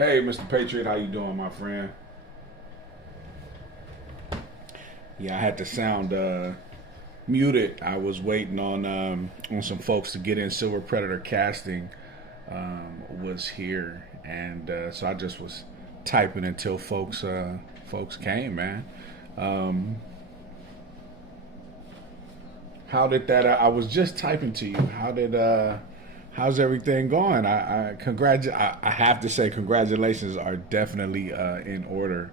Hey, Mr. Patriot, how you doing, my friend? Yeah, I had the sound muted. I was waiting on some folks to get in. Silver Predator Casting was here, and so I just was typing until folks came, man. Um, how did that? I was just typing to you. How's everything going? I have to say congratulations are definitely in order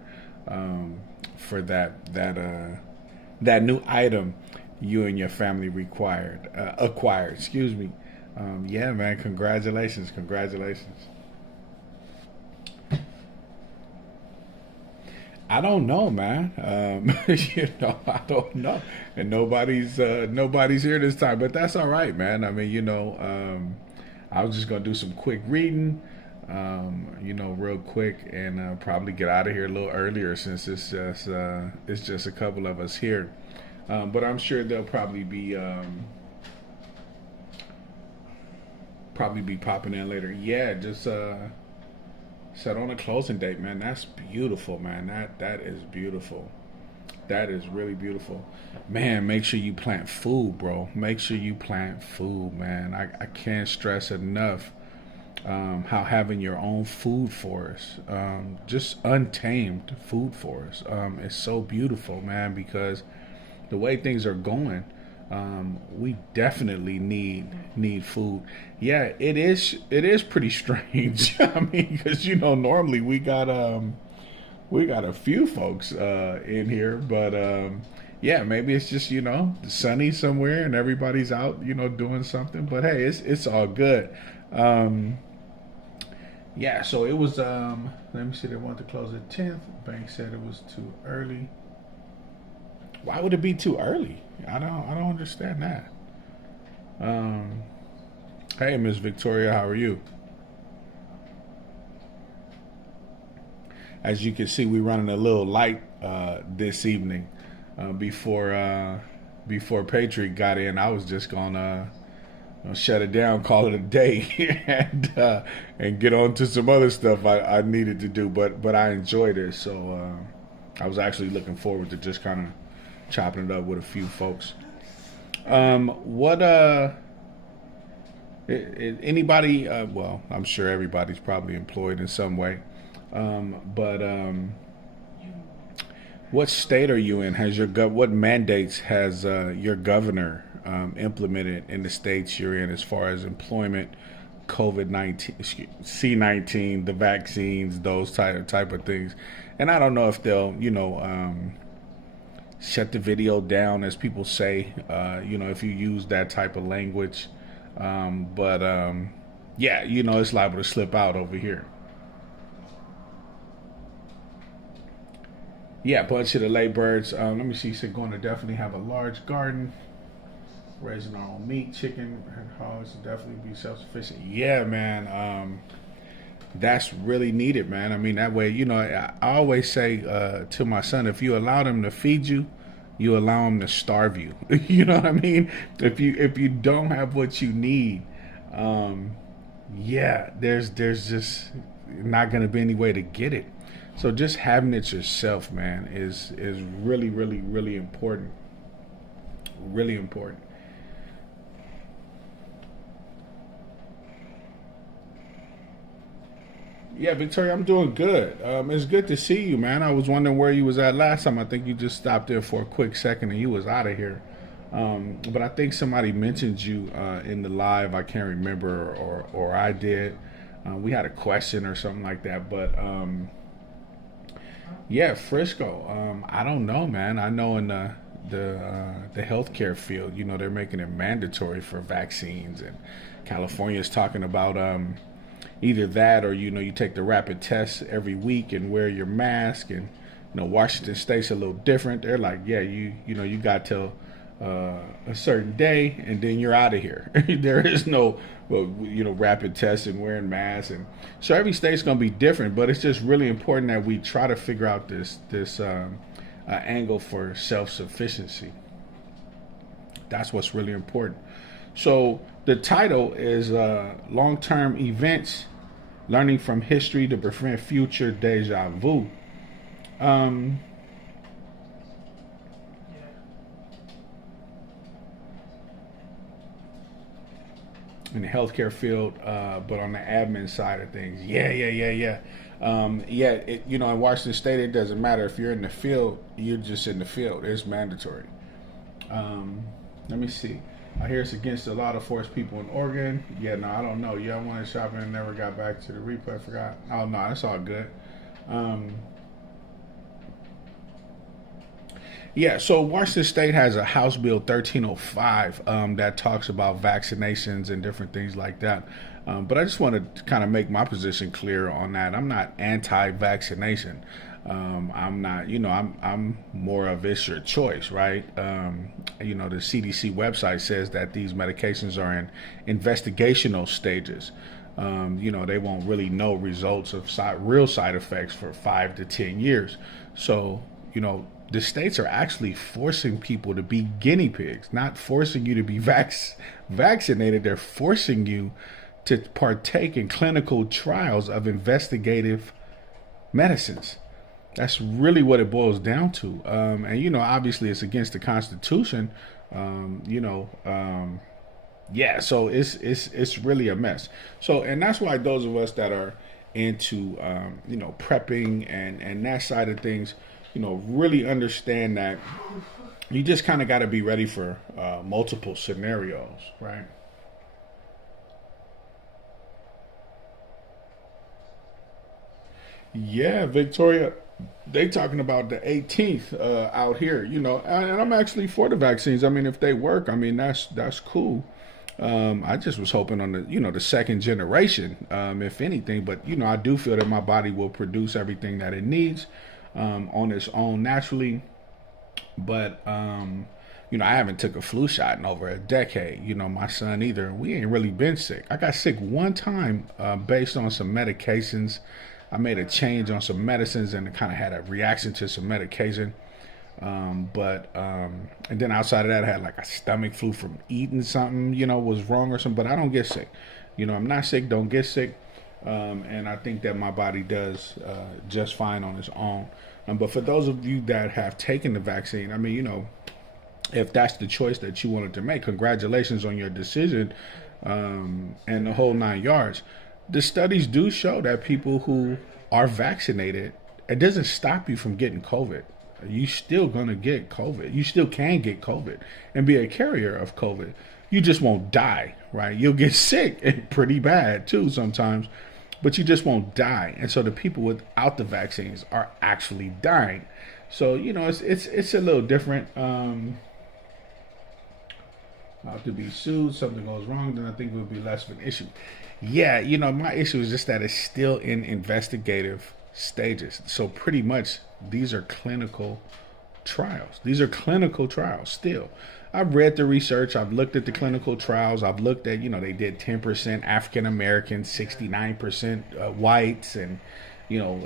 for that new item you and your family acquired. Excuse me. Yeah, man. Congratulations. I don't know, man. I don't know, and nobody's here this time, but that's all right, man. I mean, I was just gonna do some quick reading, real quick, and probably get out of here a little earlier since it's just a couple of us here. But I'm sure they'll probably be popping in later. Yeah, just set on a closing date, man. That's beautiful, man. That is beautiful. That is really beautiful. Man, make sure you plant food, bro. Make sure you plant food, man. I can't stress enough how having your own food forest, just untamed food forest, is so beautiful, man, because the way things are going, we definitely need food. Yeah, it is pretty strange. I mean, because normally we got a few folks in here, but yeah, maybe it's just sunny somewhere and everybody's out doing something. But hey, it's all good. Um, yeah, so it was. Let me see. They wanted to close at 10th. Bank said it was too early. Why would it be too early? I don't understand that. Um, hey, Miss Victoria, how are you? As you can see, we're running a little light this evening. Before Patriot got in, I was just gonna shut it down, call it a day, and get on to some other stuff I needed to do. But I enjoyed it, so I was actually looking forward to just kind of chopping it up with a few folks. What anybody? Well, I'm sure everybody's probably employed in some way. But what state are you in? What mandates has your governor implemented in the states you're in as far as employment, COVID-19, C-19, the vaccines, those type of things? And I don't know if they'll shut the video down, as people say, if you use that type of language. But yeah, it's liable to slip out over here. Yeah, bunch of the laybirds. Let me see. Said going to definitely have a large garden, raising our own meat, chicken, and hogs, to definitely be self sufficient. Yeah, man. That's really needed, man. I mean, that way, I always say to my son, if you allow them to feed you, you allow them to starve you. You know what I mean? If you don't have what you need, yeah, there's just not going to be any way to get it. So just having it yourself, man, is really, really, really important. Really important. Yeah, Victoria, I'm doing good. It's good to see you, man. I was wondering where you was at last time. I think you just stopped there for a quick second and you was out of here. But I think somebody mentioned you in the live. I can't remember, or I did. We had a question or something like that. But yeah, Frisco. I don't know, man. I know in the healthcare field, they're making it mandatory for vaccines, and California is talking about either that, or you take the rapid test every week and wear your mask. And Washington State's a little different. They're like, yeah, you got till a certain day and then you're out of here. There is no rapid tests and wearing masks. And so every state's going to be different, but it's just really important that we try to figure out this angle for self-sufficiency. That's what's really important. So the title is long-term events learning from history to prevent future deja vu. Um, in the healthcare field, but on the admin side of things, in Washington State, it doesn't matter if you're in the field; you're just in the field. It's mandatory. Let me see. I hear it's against a lot of forced people in Oregon. Yeah, no, I don't know. Yeah, I went shopping and never got back to the replay. I forgot. Oh no, that's all good. Yeah, so Washington State has a House Bill 1305 that talks about vaccinations and different things like that. But I just want to kind of make my position clear on that. I'm not anti-vaccination. I'm not, I'm more of it's your choice, right? The CDC website says that these medications are in investigational stages. They won't really know results of real side effects for 5 to 10 years. So, the states are actually forcing people to be guinea pigs, not forcing you to be vaccinated. They're forcing you to partake in clinical trials of investigative medicines. That's really what it boils down to. Obviously it's against the Constitution. So it's really a mess. So, and that's why those of us that are into, prepping and that side of things, really understand that you just kind of got to be ready for multiple scenarios, right? Yeah, Victoria, they talking about the 18th out here, and I'm actually for the vaccines. I mean, if they work, I mean, that's cool. I just was hoping on the second generation, if anything, but I do feel that my body will produce everything that it needs on its own naturally. But I haven't took a flu shot in over a decade. My son either. We ain't really been sick. I got sick one time based on some medications. I made a change on some medicines and kind of had a reaction to some medication. And then outside of that, I had like a stomach flu from eating something, was wrong or something. But I don't get sick. I'm not sick, don't get sick. And I think that my body does just fine on its own. But for those of you that have taken the vaccine, I mean, if that's the choice that you wanted to make, congratulations on your decision and the whole 9 yards. The studies do show that people who are vaccinated, it doesn't stop you from getting COVID. You still gonna get COVID. You still can get COVID and be a carrier of COVID. You just won't die, right? You'll get sick and pretty bad too sometimes, but you just won't die. And so the people without the vaccines are actually dying. So it's a little different. To be sued, something goes wrong, then I think it would be less of an issue. Yeah, my issue is just that it's still in investigative stages. So pretty much these are clinical trials. These are clinical trials still. I've read the research. I've looked at the clinical trials. I've looked at, they did 10% African Americans, 69% whites, and 15%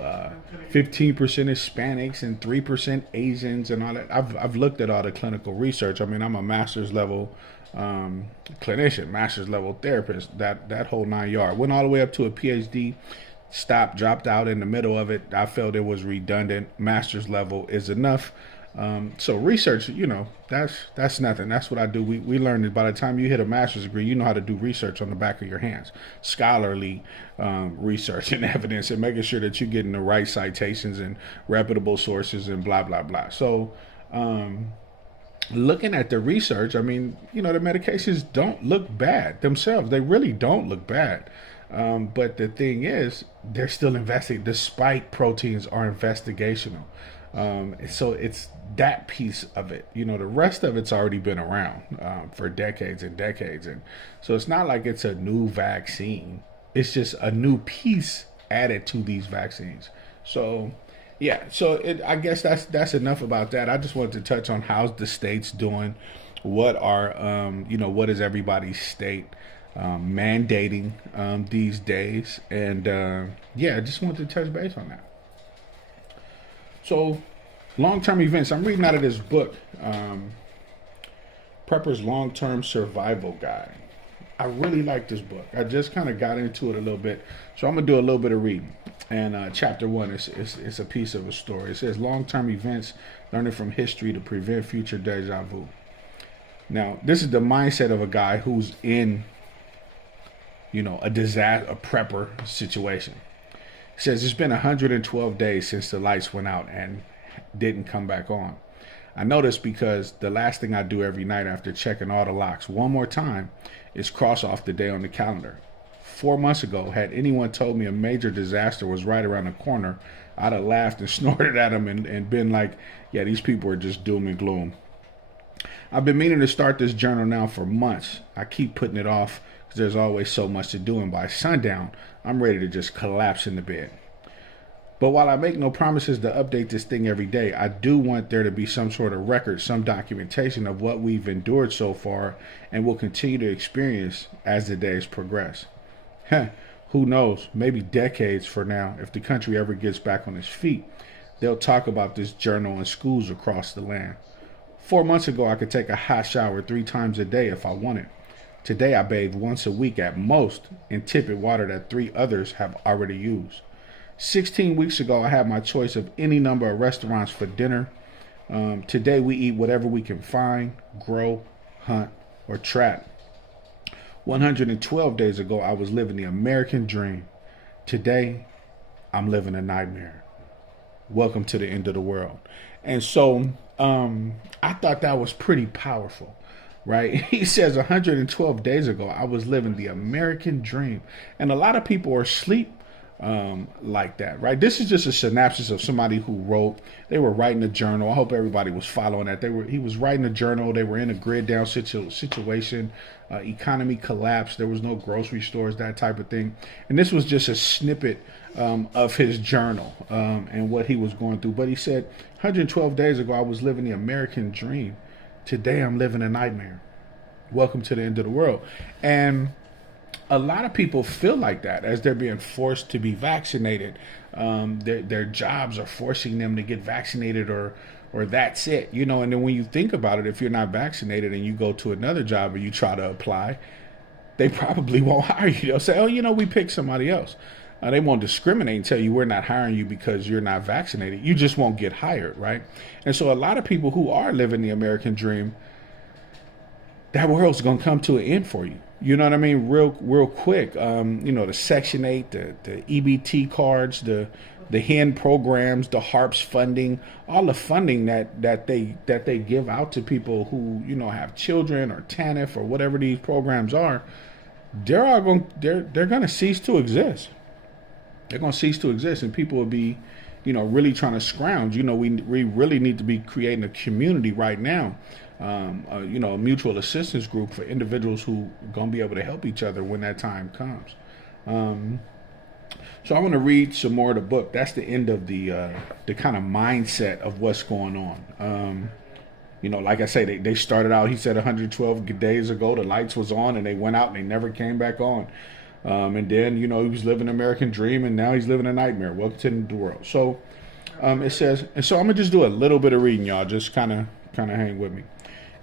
Hispanics and 3% Asians and all that. I've looked at all the clinical research. I mean, I'm a master's level clinician, master's level therapist, that whole 9 yards. Went all the way up to a PhD, dropped out in the middle of it. I felt it was redundant. Master's level is enough. So research, that's nothing. That's what I do. We learned that by the time you hit a master's degree, you know how to do research on the back of your hands, scholarly research and evidence, and making sure that you're getting the right citations and reputable sources and blah, blah, blah. So looking at the research, I mean, the medications don't look bad themselves. They really don't look bad. But the thing is, they're still investigating. The spike proteins are investigational. So it's that piece of it. The rest of it's already been around for decades and decades. And so it's not like it's a new vaccine. It's just a new piece added to these vaccines. So, yeah. So I guess that's enough about that. I just wanted to touch on how's the states doing. What are, what is everybody's state mandating these days? And, I just wanted to touch base on that. So, long-term events. I'm reading out of this book, Prepper's Long-Term Survival Guide. I really like this book. I just kind of got into it a little bit, so I'm gonna do a little bit of reading. And chapter 1 is a piece of a story. It says long-term events, learning from history to prevent future deja vu. Now, this is the mindset of a guy who's in, a disaster, a prepper situation. It says it's been 112 days since the lights went out and didn't come back on. I know this because the last thing I do every night after checking all the locks one more time is cross off the day on the calendar. 4 months ago, had anyone told me a major disaster was right around the corner, I'd have laughed and snorted at them and been like, yeah, these people are just doom and gloom. I've been meaning to start this journal now for months. I keep putting it off because there's always so much to do, and by sundown, I'm ready to just collapse in the bed. But while I make no promises to update this thing every day, I do want there to be some sort of record, some documentation of what we've endured so far and will continue to experience as the days progress. Who knows, maybe decades from now, if the country ever gets back on its feet, they'll talk about this journal in schools across the land. 4 months ago, I could take a hot shower 3 times a day if I wanted. Today, I bathe once a week at most and tip it water that 3 others have already used. 16 weeks ago, I had my choice of any number of restaurants for dinner. Today, we eat whatever we can find, grow, hunt, or trap. 112 days ago, I was living the American dream. Today, I'm living a nightmare. Welcome to the end of the world. And so I thought that was pretty powerful, right? He says 112 days ago, I was living the American dream. And a lot of people are asleep like that, right? This is just a synopsis of somebody who wrote. They were writing a journal. I hope everybody was following that. He was writing a journal. They were in a grid down situation. Economy collapsed. There was no grocery stores, that type of thing. And this was just a snippet of his journal and what he was going through. But he said, 112 days ago, I was living the American dream. Today, I'm living a nightmare. Welcome to the end of the world. And a lot of people feel like that as they're being forced to be vaccinated. Their jobs are forcing them to get vaccinated or that's it, And then when you think about it, if you're not vaccinated and you go to another job and you try to apply, they probably won't hire you. They'll say, we picked somebody else. They won't discriminate and tell you we're not hiring you because you're not vaccinated. You just won't get hired, right? And so a lot of people who are living the American dream, that world's going to come to an end for you. You know what I mean? Real quick. The Section 8, the EBT cards, the HEN programs, the HARPS funding, all the funding that they give out to people who, have children or TANF or whatever these programs are, they're going to cease to exist. They're going to cease to exist, and people will be, really trying to scrounge. We really need to be creating a community right now. A mutual assistance group for individuals who are going to be able to help each other when that time comes. So I want to read some more of the book. That's the end of the kind of mindset of what's going on. Like I say, they started out, he said 112 days ago, the lights was on and they went out and they never came back on. And then, he was living an American dream and now he's living a nightmare. Welcome to the world. So it says, and so I'm going to just do a little bit of reading, y'all. Just kind of hang with me.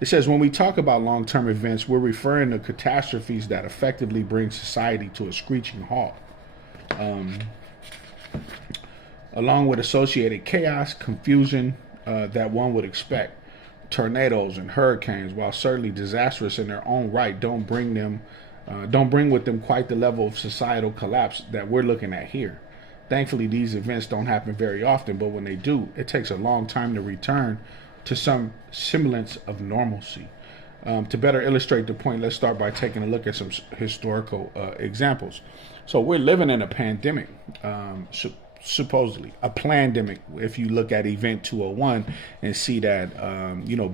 It says, when we talk about long-term events, we're referring to catastrophes that effectively bring society to a screeching halt, along with associated chaos, confusion that one would expect. Tornadoes and hurricanes, while certainly disastrous in their own right, don't bring with them quite the level of societal collapse that we're looking at here. Thankfully, these events don't happen very often, but when they do, it takes a long time to return to some semblance of normalcy. To better illustrate the point, let's start by taking a look at some historical examples. So we're living in a pandemic, supposedly a plandemic. If you look at Event 201 and see that,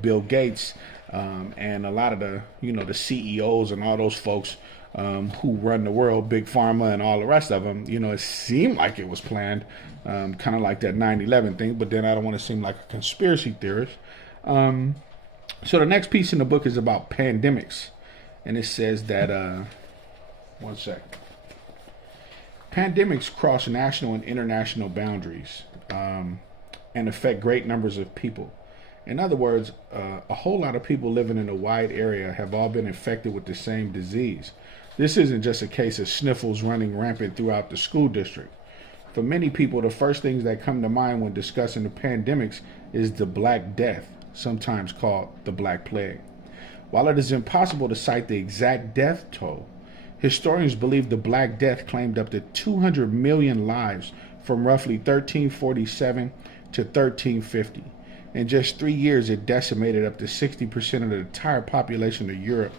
Bill Gates and a lot of the CEOs and all those folks who run the world, Big Pharma and all the rest of them, it seemed like it was planned, kind of like that 9/11 thing, but then I don't want to seem like a conspiracy theorist. So the next piece in the book is about pandemics, and it says that, one sec. Pandemics cross national and international boundaries and affect great numbers of people. In other words, a whole lot of people living in a wide area have all been infected with the same disease. This isn't just a case of sniffles running rampant throughout the school district. For many people, the first things that come to mind when discussing the pandemics is the Black Death, sometimes called the Black Plague. While it is impossible to cite the exact death toll, historians believe the Black Death claimed up to 200 million lives from roughly 1347 to 1350. In just 3 years, it decimated up to 60% of the entire population of Europe.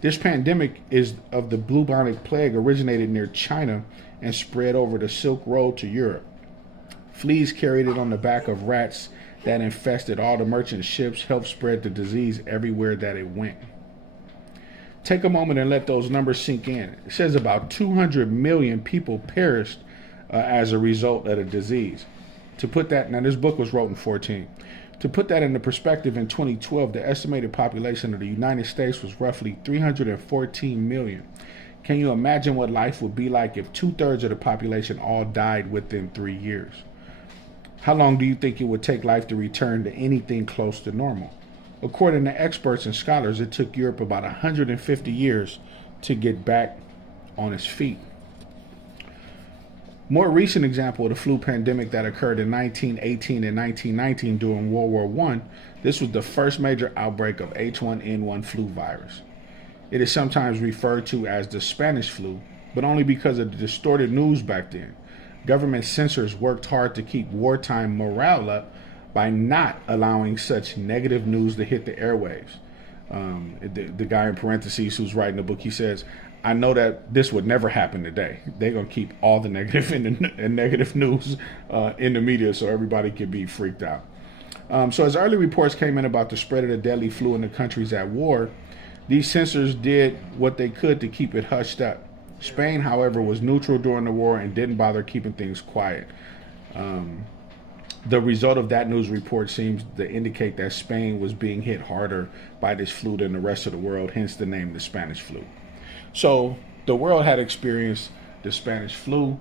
This pandemic is of the bubonic plague originated near China and spread over the Silk Road to Europe. Fleas carried it on the back of rats that infested all the merchant ships, helped spread the disease everywhere that it went. Take a moment and let those numbers sink in. It says about 200 million people perished as a result of the disease. To put that, now this book was wrote in 14. To put that into perspective, in 2012, the estimated population of the United States was roughly 314 million. Can you imagine what life would be like if 2/3 of the population all died within 3 years? How long do you think it would take life to return to anything close to normal? According to experts and scholars, it took Europe about 150 years to get back on its feet. More recent example of the flu pandemic that occurred in 1918 and 1919 during World War I, this was the first major outbreak of H1N1 flu virus. It is sometimes referred to as the Spanish flu, but only because of the distorted news back then. Government censors worked hard to keep wartime morale up by not allowing such negative news to hit the airwaves. The guy in parentheses who's writing the book, he says, I know that this would never happen today. They're going to keep all the negative and negative news in the media so everybody can be freaked out. So as early reports came in about the spread of the deadly flu in the countries at war, these censors did what they could to keep it hushed up. Spain, however, was neutral during the war and didn't bother keeping things quiet. The result of that news report seems to indicate that Spain was being hit harder by this flu than the rest of the world, hence the name the Spanish flu. So the world had experienced the Spanish flu.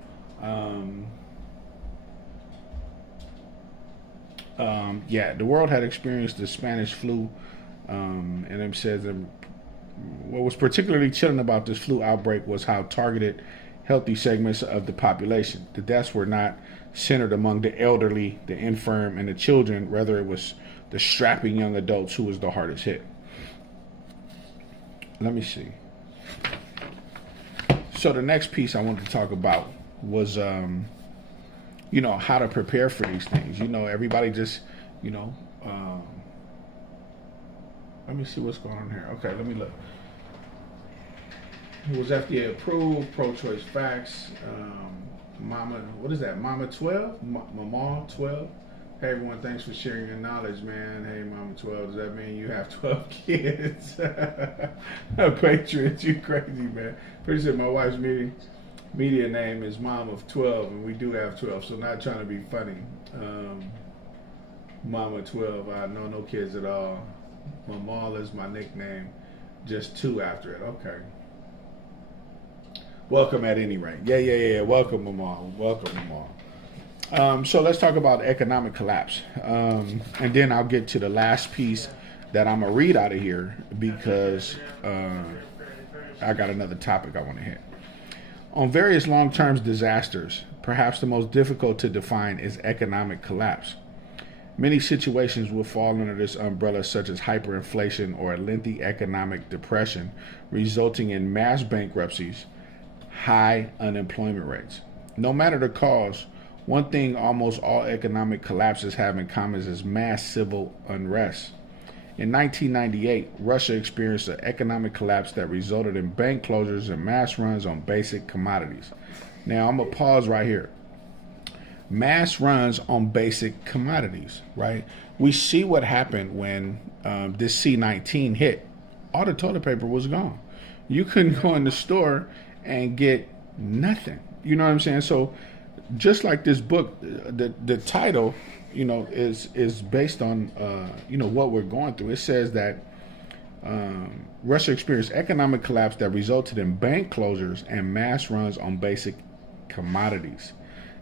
The world had experienced the Spanish flu, and it says what was particularly chilling about this flu outbreak was how targeted healthy segments of the population. The deaths were not centered among the elderly, the infirm, and the children. Rather, it was the strapping young adults who was the hardest hit. Let me see. So the next piece I wanted to talk about was, how to prepare for these things. Everybody just, let me see what's going on here. Okay, let me look. It was FDA approved, pro-choice facts. Mama, what is that? Mama 12? Mama 12? Hey everyone, thanks for sharing your knowledge, man. Hey Mama 12, does that mean you have 12 kids? Patriots, you crazy, man. Pretty sure my wife's media name is Mom of 12, and we do have 12, so not trying to be funny. Mama 12, I know no kids at all. Mama is my nickname, just 2 after it. Okay. Welcome at any rate. Yeah. Welcome, Mama. Welcome, Mama. So let's talk about economic collapse. And then I'll get to the last piece that I'm going to read out of here because I got another topic I want to hit. On various long-term disasters, perhaps the most difficult to define is economic collapse. Many situations will fall under this umbrella, such as hyperinflation or a lengthy economic depression, resulting in mass bankruptcies, high unemployment rates. No matter the cause, one thing almost all economic collapses have in common is mass civil unrest. In 1998, Russia experienced an economic collapse that resulted in bank closures and mass runs on basic commodities. Now, I'm going to pause right here. Mass runs on basic commodities, right? We see what happened when this C-19 hit. All the toilet paper was gone. You couldn't go in the store and get nothing. You know what I'm saying? So just like this book, the title, is based on, what we're going through. It says that Russia experienced economic collapse that resulted in bank closures and mass runs on basic commodities.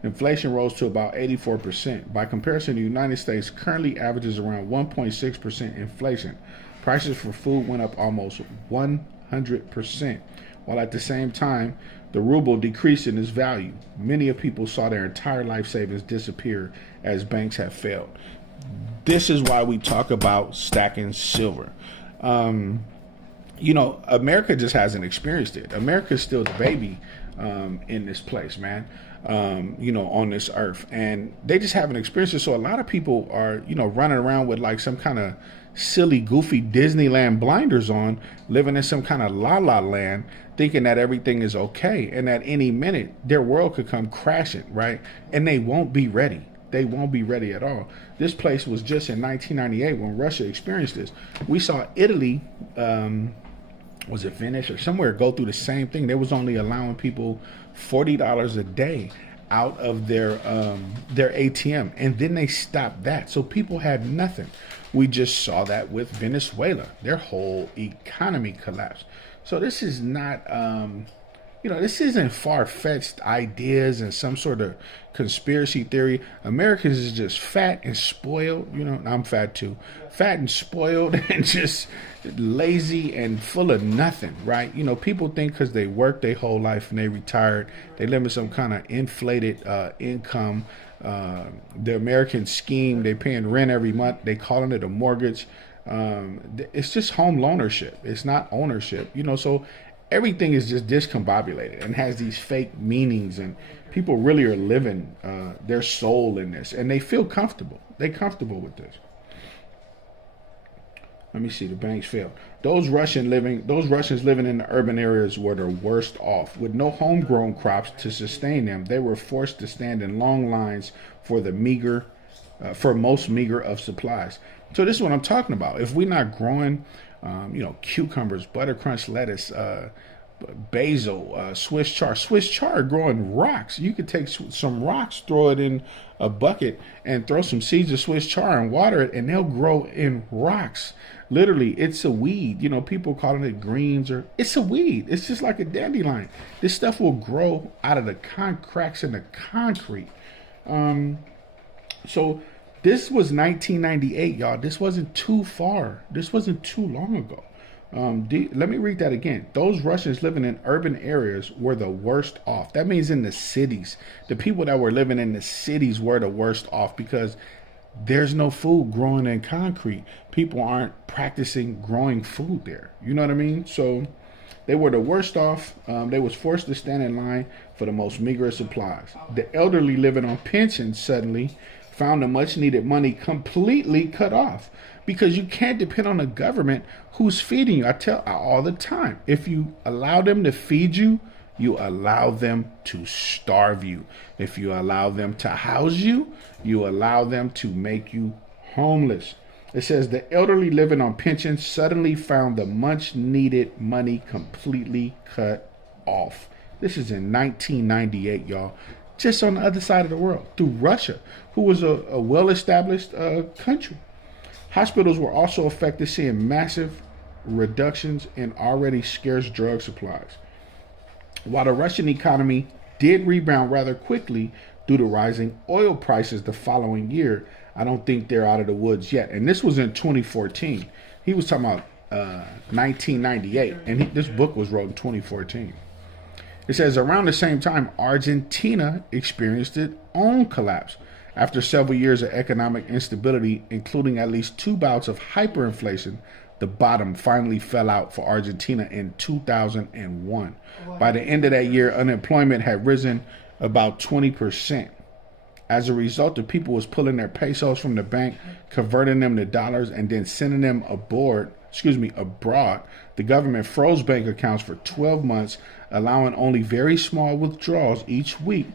Inflation rose to about 84%. By comparison, the United States currently averages around 1.6% inflation. Prices for food went up almost 100%, while at the same time, the ruble decreased in its value. Many of people saw their entire life savings disappear as banks have failed. This is why we talk about stacking silver. America just hasn't experienced it. America's still the baby in this place, man, on this earth. And they just haven't experienced it. So a lot of people are, running around with like some kind of silly, goofy Disneyland blinders on, living in some kind of la-la land, thinking that everything is okay. And at any minute, their world could come crashing, right? And they won't be ready. They won't be ready at all. This place was just in 1998 when Russia experienced this. We saw Italy, was it Venice or somewhere, go through the same thing. They was only allowing people $40 a day out of their ATM, and then they stopped that. So people had nothing. We just saw that with Venezuela. Their whole economy collapsed. So this is not, this isn't far-fetched ideas and some sort of conspiracy theory. Americans is just fat and spoiled. I'm fat too. Fat and spoiled and just lazy and full of nothing, right? People think because they work their whole life and they retired, they live in some kind of inflated income. The American scheme, they paying rent every month. They calling it a mortgage. It's just home ownership. It's not ownership, so everything is just discombobulated and has these fake meanings, and people really are living their soul in this, and they feel comfortable. They're comfortable with this. Let me see. The banks failed. Those Russians living in the urban areas were the worst off. With no homegrown crops to sustain them, they were forced to stand in long lines for most meager of supplies. So this is what I'm talking about. If we're not growing, cucumbers, buttercrunch lettuce, basil, Swiss chard growing rocks. You could take some rocks, throw it in a bucket, and throw some seeds of Swiss chard and water it, and they'll grow in rocks. Literally, it's a weed. People calling it greens, or it's a weed. It's just like a dandelion. This stuff will grow out of the cracks in the concrete. So this was 1998, y'all. This wasn't too far. This wasn't too long ago. Let me read that again. Those Russians living in urban areas were the worst off. That means in the cities. The people that were living in the cities were the worst off because there's no food growing in concrete. People aren't practicing growing food there. You know what I mean? So they were the worst off. They was forced to stand in line for the most meager of supplies. The elderly living on pensions suddenly found the much needed money completely cut off, because you can't depend on a government who's feeding you. I tell all the time, if you allow them to feed you, you allow them to starve you. If you allow them to house you, you allow them to make you homeless. It says the elderly living on pensions suddenly found the much needed money completely cut off. This is in 1998, y'all. Just on the other side of the world, through Russia, who was a well-established country. Hospitals were also affected, seeing massive reductions in already scarce drug supplies. While the Russian economy did rebound rather quickly due to rising oil prices the following year, I don't think they're out of the woods yet. And this was in 2014. He was talking about 1998, and this book was wrote in 2014. It says around the same time, Argentina experienced its own collapse. After several years of economic instability, including at least 2 bouts of hyperinflation, the bottom finally fell out for Argentina in 2001. By the end of that year, unemployment had risen about 20%. As a result, the people was pulling their pesos from the bank, converting them to dollars, and then sending them abroad. The government froze bank accounts for 12 months, allowing only very small withdrawals each week.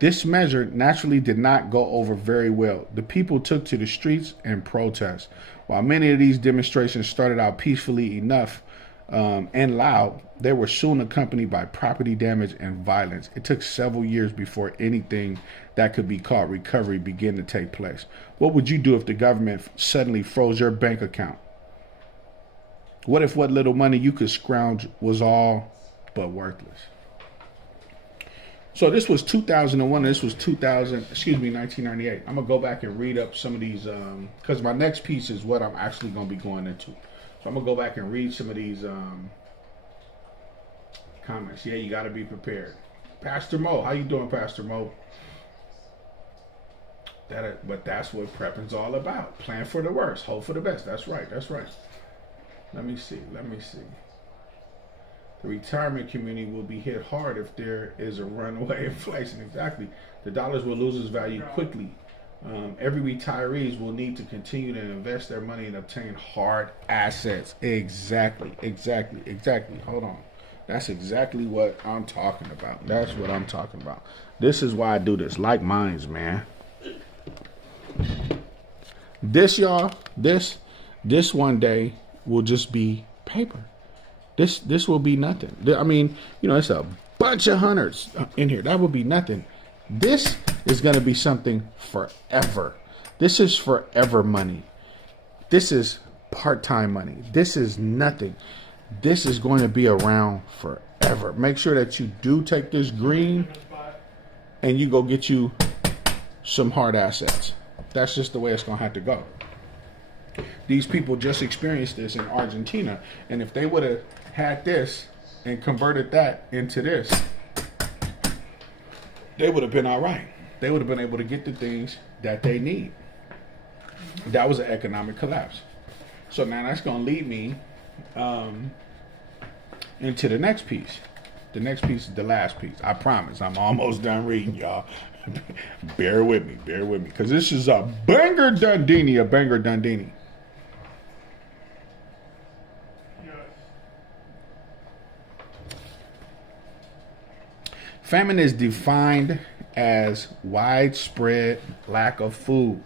This measure naturally did not go over very well. The people took to the streets and protest. While many of these demonstrations started out peacefully enough and loud, they were soon accompanied by property damage and violence. It took several years before anything that could be called recovery began to take place. What would you do if the government suddenly froze your bank account? What if what little money you could scrounge was all but worthless? So this was 2001. This was 1998. I'm gonna go back and read up some of these because my next piece is what I'm actually gonna be going into. So I'm gonna go back and read some of these comments. Yeah, you got to be prepared. Pastor Mo, how you doing, Pastor Mo? But that's what prepping's all about. Plan for the worst, hope for the best. That's right. That's right. Let me see. The retirement community will be hit hard if there is a runaway inflation. Exactly. The dollars will lose its value quickly. Every retirees will need to continue to invest their money and obtain hard assets. Exactly. Hold on. That's exactly what I'm talking about. This is why I do this. Like minds, man. This, y'all, this one day will just be paper. This will be nothing. I mean, it's a bunch of hundreds in here. That will be nothing. This is going to be something forever. This is forever money. This is part-time money. This is nothing. This is going to be around forever. Make sure that you do take this green and you go get you some hard assets. That's just the way it's going to have to go. These people just experienced this in Argentina. And if they would have had this and converted that into this, they would have been all right. They would have been able to get the things that they need. That was an economic collapse. So now that's going to lead me into the next piece. The next piece is the last piece. I promise. I'm almost done reading, y'all. Bear with me. Because this is a banger Dundini. Famine is defined as widespread lack of food,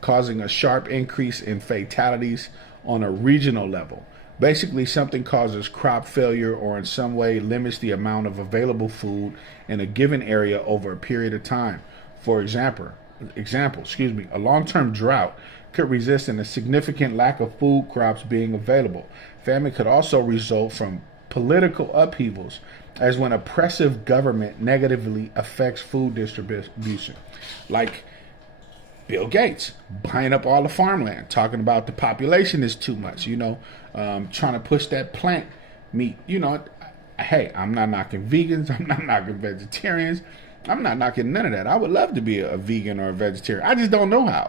causing a sharp increase in fatalities on a regional level. Basically, something causes crop failure or in some way limits the amount of available food in a given area over a period of time. For example, a long-term drought could result in a significant lack of food crops being available. Famine could also result from political upheavals, as when oppressive government negatively affects food distribution. Like Bill Gates buying up all the farmland, talking about the population is too much, trying to push that plant meat. Hey, I'm not knocking vegans. I'm not knocking vegetarians. I'm not knocking none of that. I would love to be a vegan or a vegetarian. I just don't know how.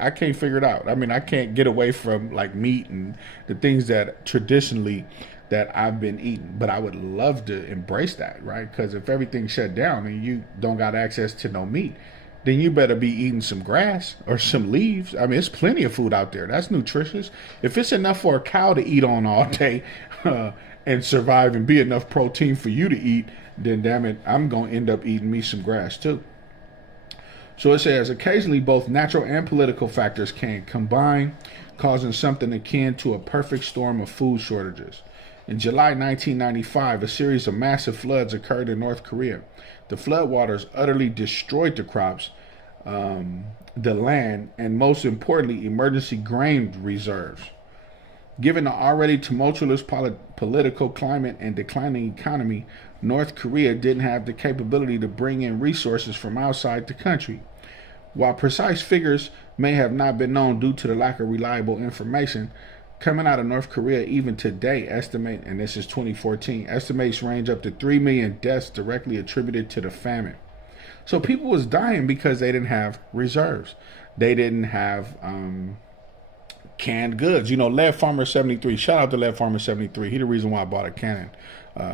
I can't figure it out. I mean, I can't get away from like meat and the things that traditionally that I've been eating, but I would love to embrace that, right? Because if everything's shut down and you don't got access to no meat, then you better be eating some grass or some leaves. I mean, there's plenty of food out there. That's nutritious. If it's enough for a cow to eat on all day and survive and be enough protein for you to eat, then damn it, I'm going to end up eating me some grass too. So it says, occasionally both natural and political factors can combine, causing something akin to a perfect storm of food shortages. In July 1995, a series of massive floods occurred in North Korea. The floodwaters utterly destroyed the crops, the land, and most importantly, emergency grain reserves. Given the already tumultuous political climate and declining economy, North Korea didn't have the capability to bring in resources from outside the country. While precise figures may have not been known due to the lack of reliable information, coming out of North Korea even today, and this is 2014, estimates range up to 3 million deaths directly attributed to the famine. So people was dying because they didn't have reserves. They didn't have canned goods. Lead Farmer 73, shout out to Lead Farmer 73. He the reason why I bought a Canon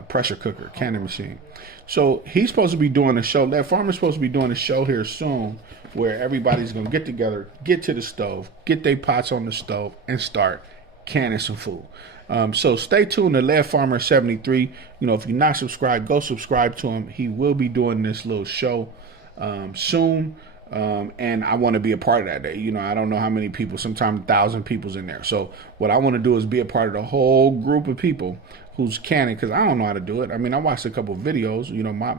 pressure cooker, Canon machine. So he's supposed to be doing a show. Lead Farmer's supposed to be doing a show here soon where everybody's going to get together, get to the stove, get their pots on the stove, and start canning some food. So stay tuned to Lead Farmer 73. If you're not subscribed, go subscribe to him. He will be doing this little show soon. And I want to be a part of that day. I don't know how many people, sometimes 1,000 people's in there. So what I want to do is be a part of the whole group of people who's canning, because I don't know how to do it. I mean, I watched a couple of videos.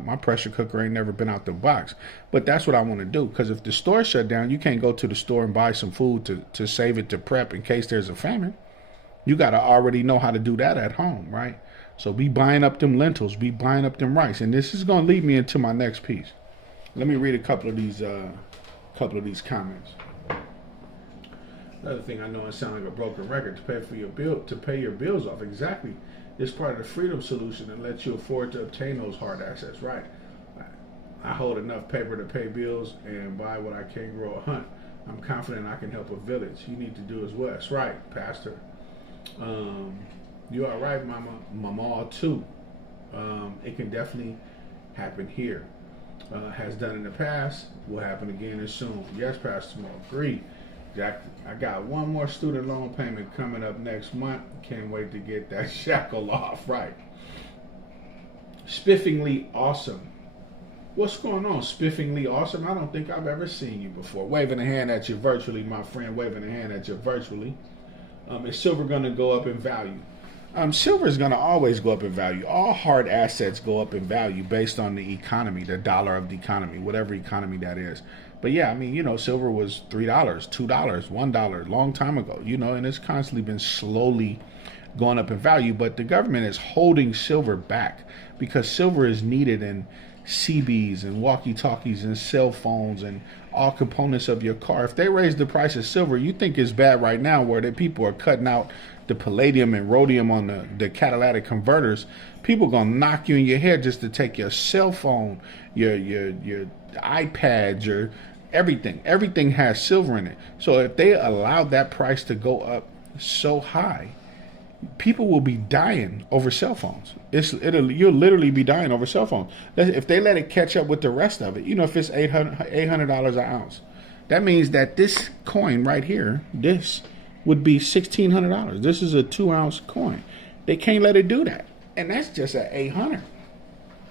My pressure cooker ain't never been out the box. But that's what I want to do, because if the store shut down, you can't go to the store and buy some food to save it to prep in case there's a famine. You got to already know how to do that at home, right? So be buying up them lentils, be buying up them rice, and this is going to lead me into my next piece. Let me read a couple of these comments. Another thing, I know it sounds like a broken record, to pay for your bill, to pay your bills off. Exactly, this part of the freedom solution and lets you afford to obtain those hard assets. Right. I hold enough paper to pay bills and buy what I can grow a hunt. I'm confident I can help a village. You need to do as well. That's right, Pastor. You are right, Mama too. It can definitely happen here. Has done in the past, will happen again and soon. Yes, Pastor Mo, agreed. Jack, I got one more student loan payment coming up next month. Can't wait to get that shackle off. Right. Spiffingly awesome. What's going on, Spiffingly awesome? I don't think I've ever seen you before. Waving a hand at you virtually, my friend. Waving a hand at you virtually. Is silver going to go up in value? Silver is going to always go up in value. All hard assets go up in value based on the economy, the dollar of the economy, whatever economy that is. But yeah, I mean, you know, silver was $3, $2, $1 long time ago, you know, and it's constantly been slowly going up in value. But the government is holding silver back because silver is needed in CBs and walkie-talkies and cell phones and all components of your car. If they raise the price of silver, you think it's bad right now where the people are cutting out the palladium and rhodium on the catalytic converters. People gonna knock you in your head just to take your cell phone, your iPad, your everything. Everything has silver in it. So if they allow that price to go up so high, people will be dying over cell phones. You'll literally be dying over cell phones. If they let it catch up with the rest of it, you know, if it's $800 an ounce, that means that this coin right here, this would be $1,600. This is a 2-ounce coin. They can't let it do that, and that's just at 800.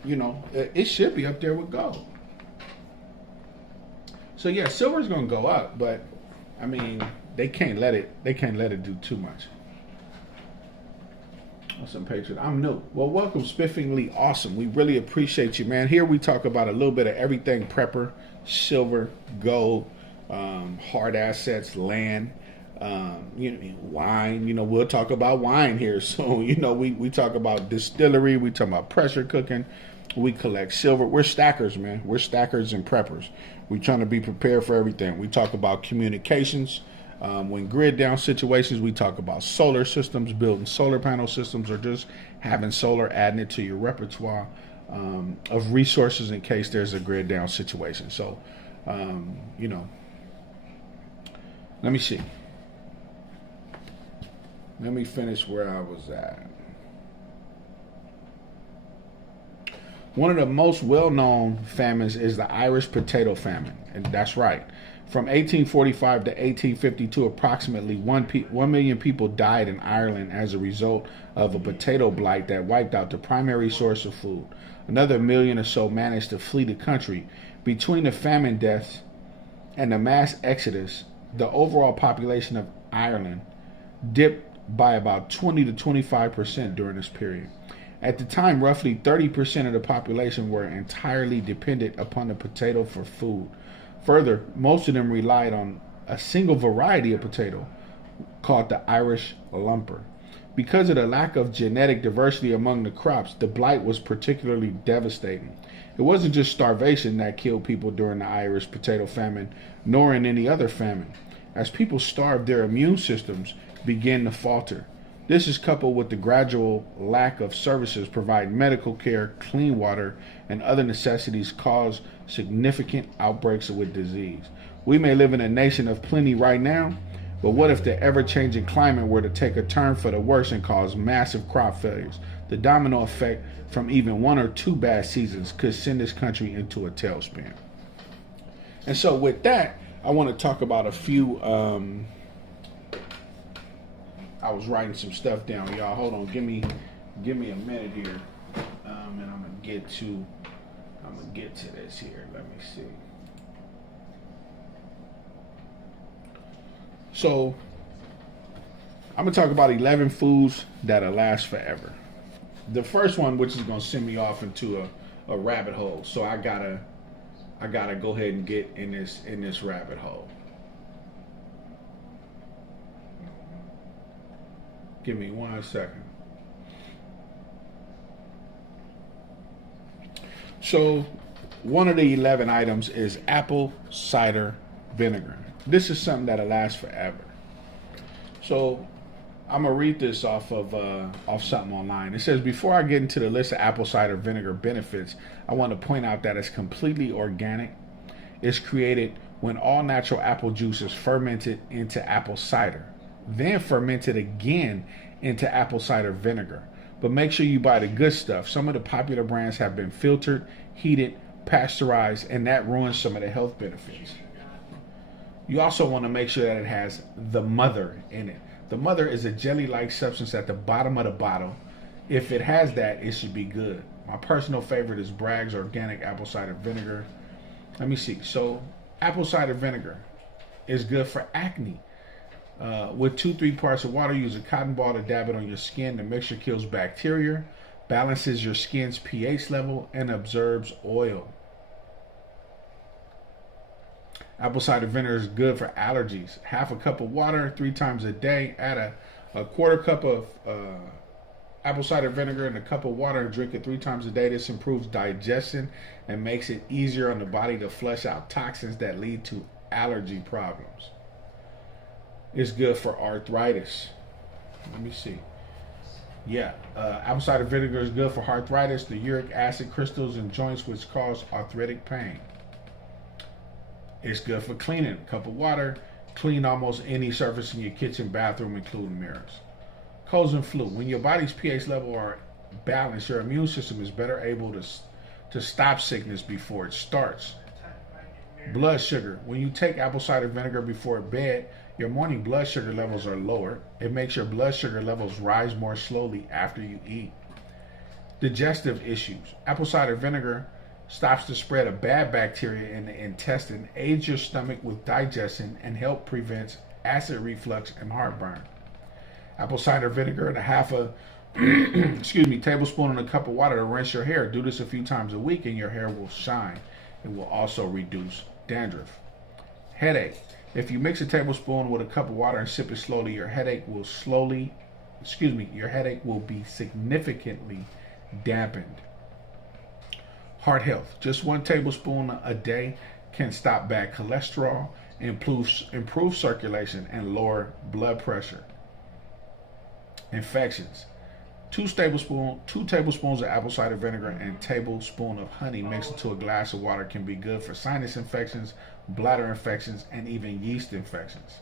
You know, it should be up there with gold. So yeah, silver's gonna go up, but I mean, they can't let it do too much. Awesome, Patriot. I'm new. Well, welcome, Spiffingly Awesome. We really appreciate you, man. Here we talk about a little bit of everything: prepper, silver, gold, hard assets, land, wine. You know, we'll talk about wine here soon. You know, we talk about distillery. We talk about pressure cooking. We collect silver. We're stackers, man. We're stackers and preppers. We're trying to be prepared for everything. We talk about communications. When grid down situations, we talk about solar systems, building solar panel systems, or just having solar, adding it to your repertoire of resources in case there's a grid down situation. So, you know, let me see. Let me finish where I was at. One of the most well-known famines is the Irish potato famine, and that's right. From 1845 to 1852, approximately 1 million people died in Ireland as a result of a potato blight that wiped out the primary source of food. Another million or so managed to flee the country. Between the famine deaths and the mass exodus, the overall population of Ireland dipped by about 20 to 25% during this period. At the time, roughly 30% of the population were entirely dependent upon the potato for food. Further, most of them relied on a single variety of potato called the Irish lumper. Because of the lack of genetic diversity among the crops, the blight was particularly devastating. It wasn't just starvation that killed people during the Irish potato famine, nor in any other famine. As people starved, their immune systems began to falter. This is coupled with the gradual lack of services providing medical care, clean water, and other necessities cause significant outbreaks with disease. We may live in a nation of plenty right now, but what if the ever-changing climate were to take a turn for the worse and cause massive crop failures? The domino effect from even 1 or 2 bad seasons could send this country into a tailspin. And so with that, I want to talk about a few... I was writing some stuff down, y'all. Hold on, give me a minute here, and I'm gonna get to this here. Let me see. So I'm gonna talk about 11 foods that'll last forever. The first one, which is gonna send me off into a rabbit hole, so I gotta go ahead and get in this rabbit hole. Give me 1 second. So one of the 11 items is apple cider vinegar. This is something that'll last forever. So I'm gonna read this off something online. It says, before I get into the list of apple cider vinegar benefits, I want to point out that it's completely organic. It's created when all natural apple juice is fermented into apple cider, then fermented again into apple cider vinegar. But make sure you buy the good stuff. Some of the popular brands have been filtered, heated, pasteurized, and that ruins some of the health benefits. You also want to make sure that it has the mother in it. The mother is a jelly-like substance at the bottom of the bottle. If it has that, it should be good. My personal favorite is Bragg's Organic Apple Cider Vinegar. Let me see. So, apple cider vinegar is good for acne. With 2-3 parts of water, use a cotton ball to dab it on your skin. The mixture kills bacteria, balances your skin's pH level, and absorbs oil. Apple cider vinegar is good for allergies. Half a cup of water 3 times a day. Add a quarter cup of apple cider vinegar in a cup of water and drink it 3 times a day. This improves digestion and makes it easier on the body to flush out toxins that lead to allergy problems. It's good for arthritis. Let me see. Yeah, apple cider vinegar is good for arthritis, the uric acid crystals in joints which cause arthritic pain. It's good for cleaning. A cup of water, clean almost any surface in your kitchen, bathroom, including mirrors. Colds and flu. When your body's pH level are balanced, your immune system is better able to stop sickness before it starts. Blood sugar. When you take apple cider vinegar before bed, your morning blood sugar levels are lower. It makes your blood sugar levels rise more slowly after you eat. Digestive issues. Apple cider vinegar stops the spread of bad bacteria in the intestine, aids your stomach with digestion, and help prevent acid reflux and heartburn. Apple cider vinegar and a half a tablespoon in a cup of water to rinse your hair. Do this a few times a week and your hair will shine. It will also reduce dandruff. Headache. If you mix a tablespoon with a cup of water and sip it slowly, your headache will be significantly dampened. Heart health. Just 1 tablespoon a day can stop bad cholesterol, improve circulation, and lower blood pressure. Infections. 2 tablespoons of apple cider vinegar and a tablespoon of honey mixed into a glass of water can be good for sinus infections, bladder infections, and even yeast infections.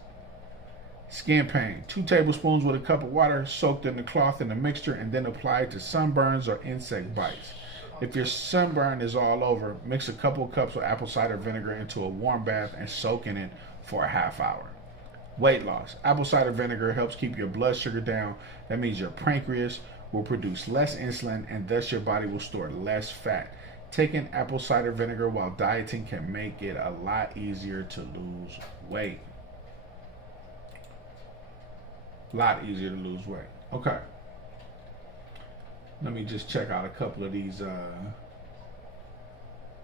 Skin pain. 2 tablespoons with a cup of water soaked in the cloth in the mixture and then applied to sunburns or insect bites. If your sunburn is all over, mix a couple cups of apple cider vinegar into a warm bath and soak in it for a half hour. Weight loss. Apple cider vinegar helps keep your blood sugar down. That means your pancreas will produce less insulin and thus your body will store less fat. Taking apple cider vinegar while dieting can make it a lot easier to lose weight. Okay. Let me just check out a couple of these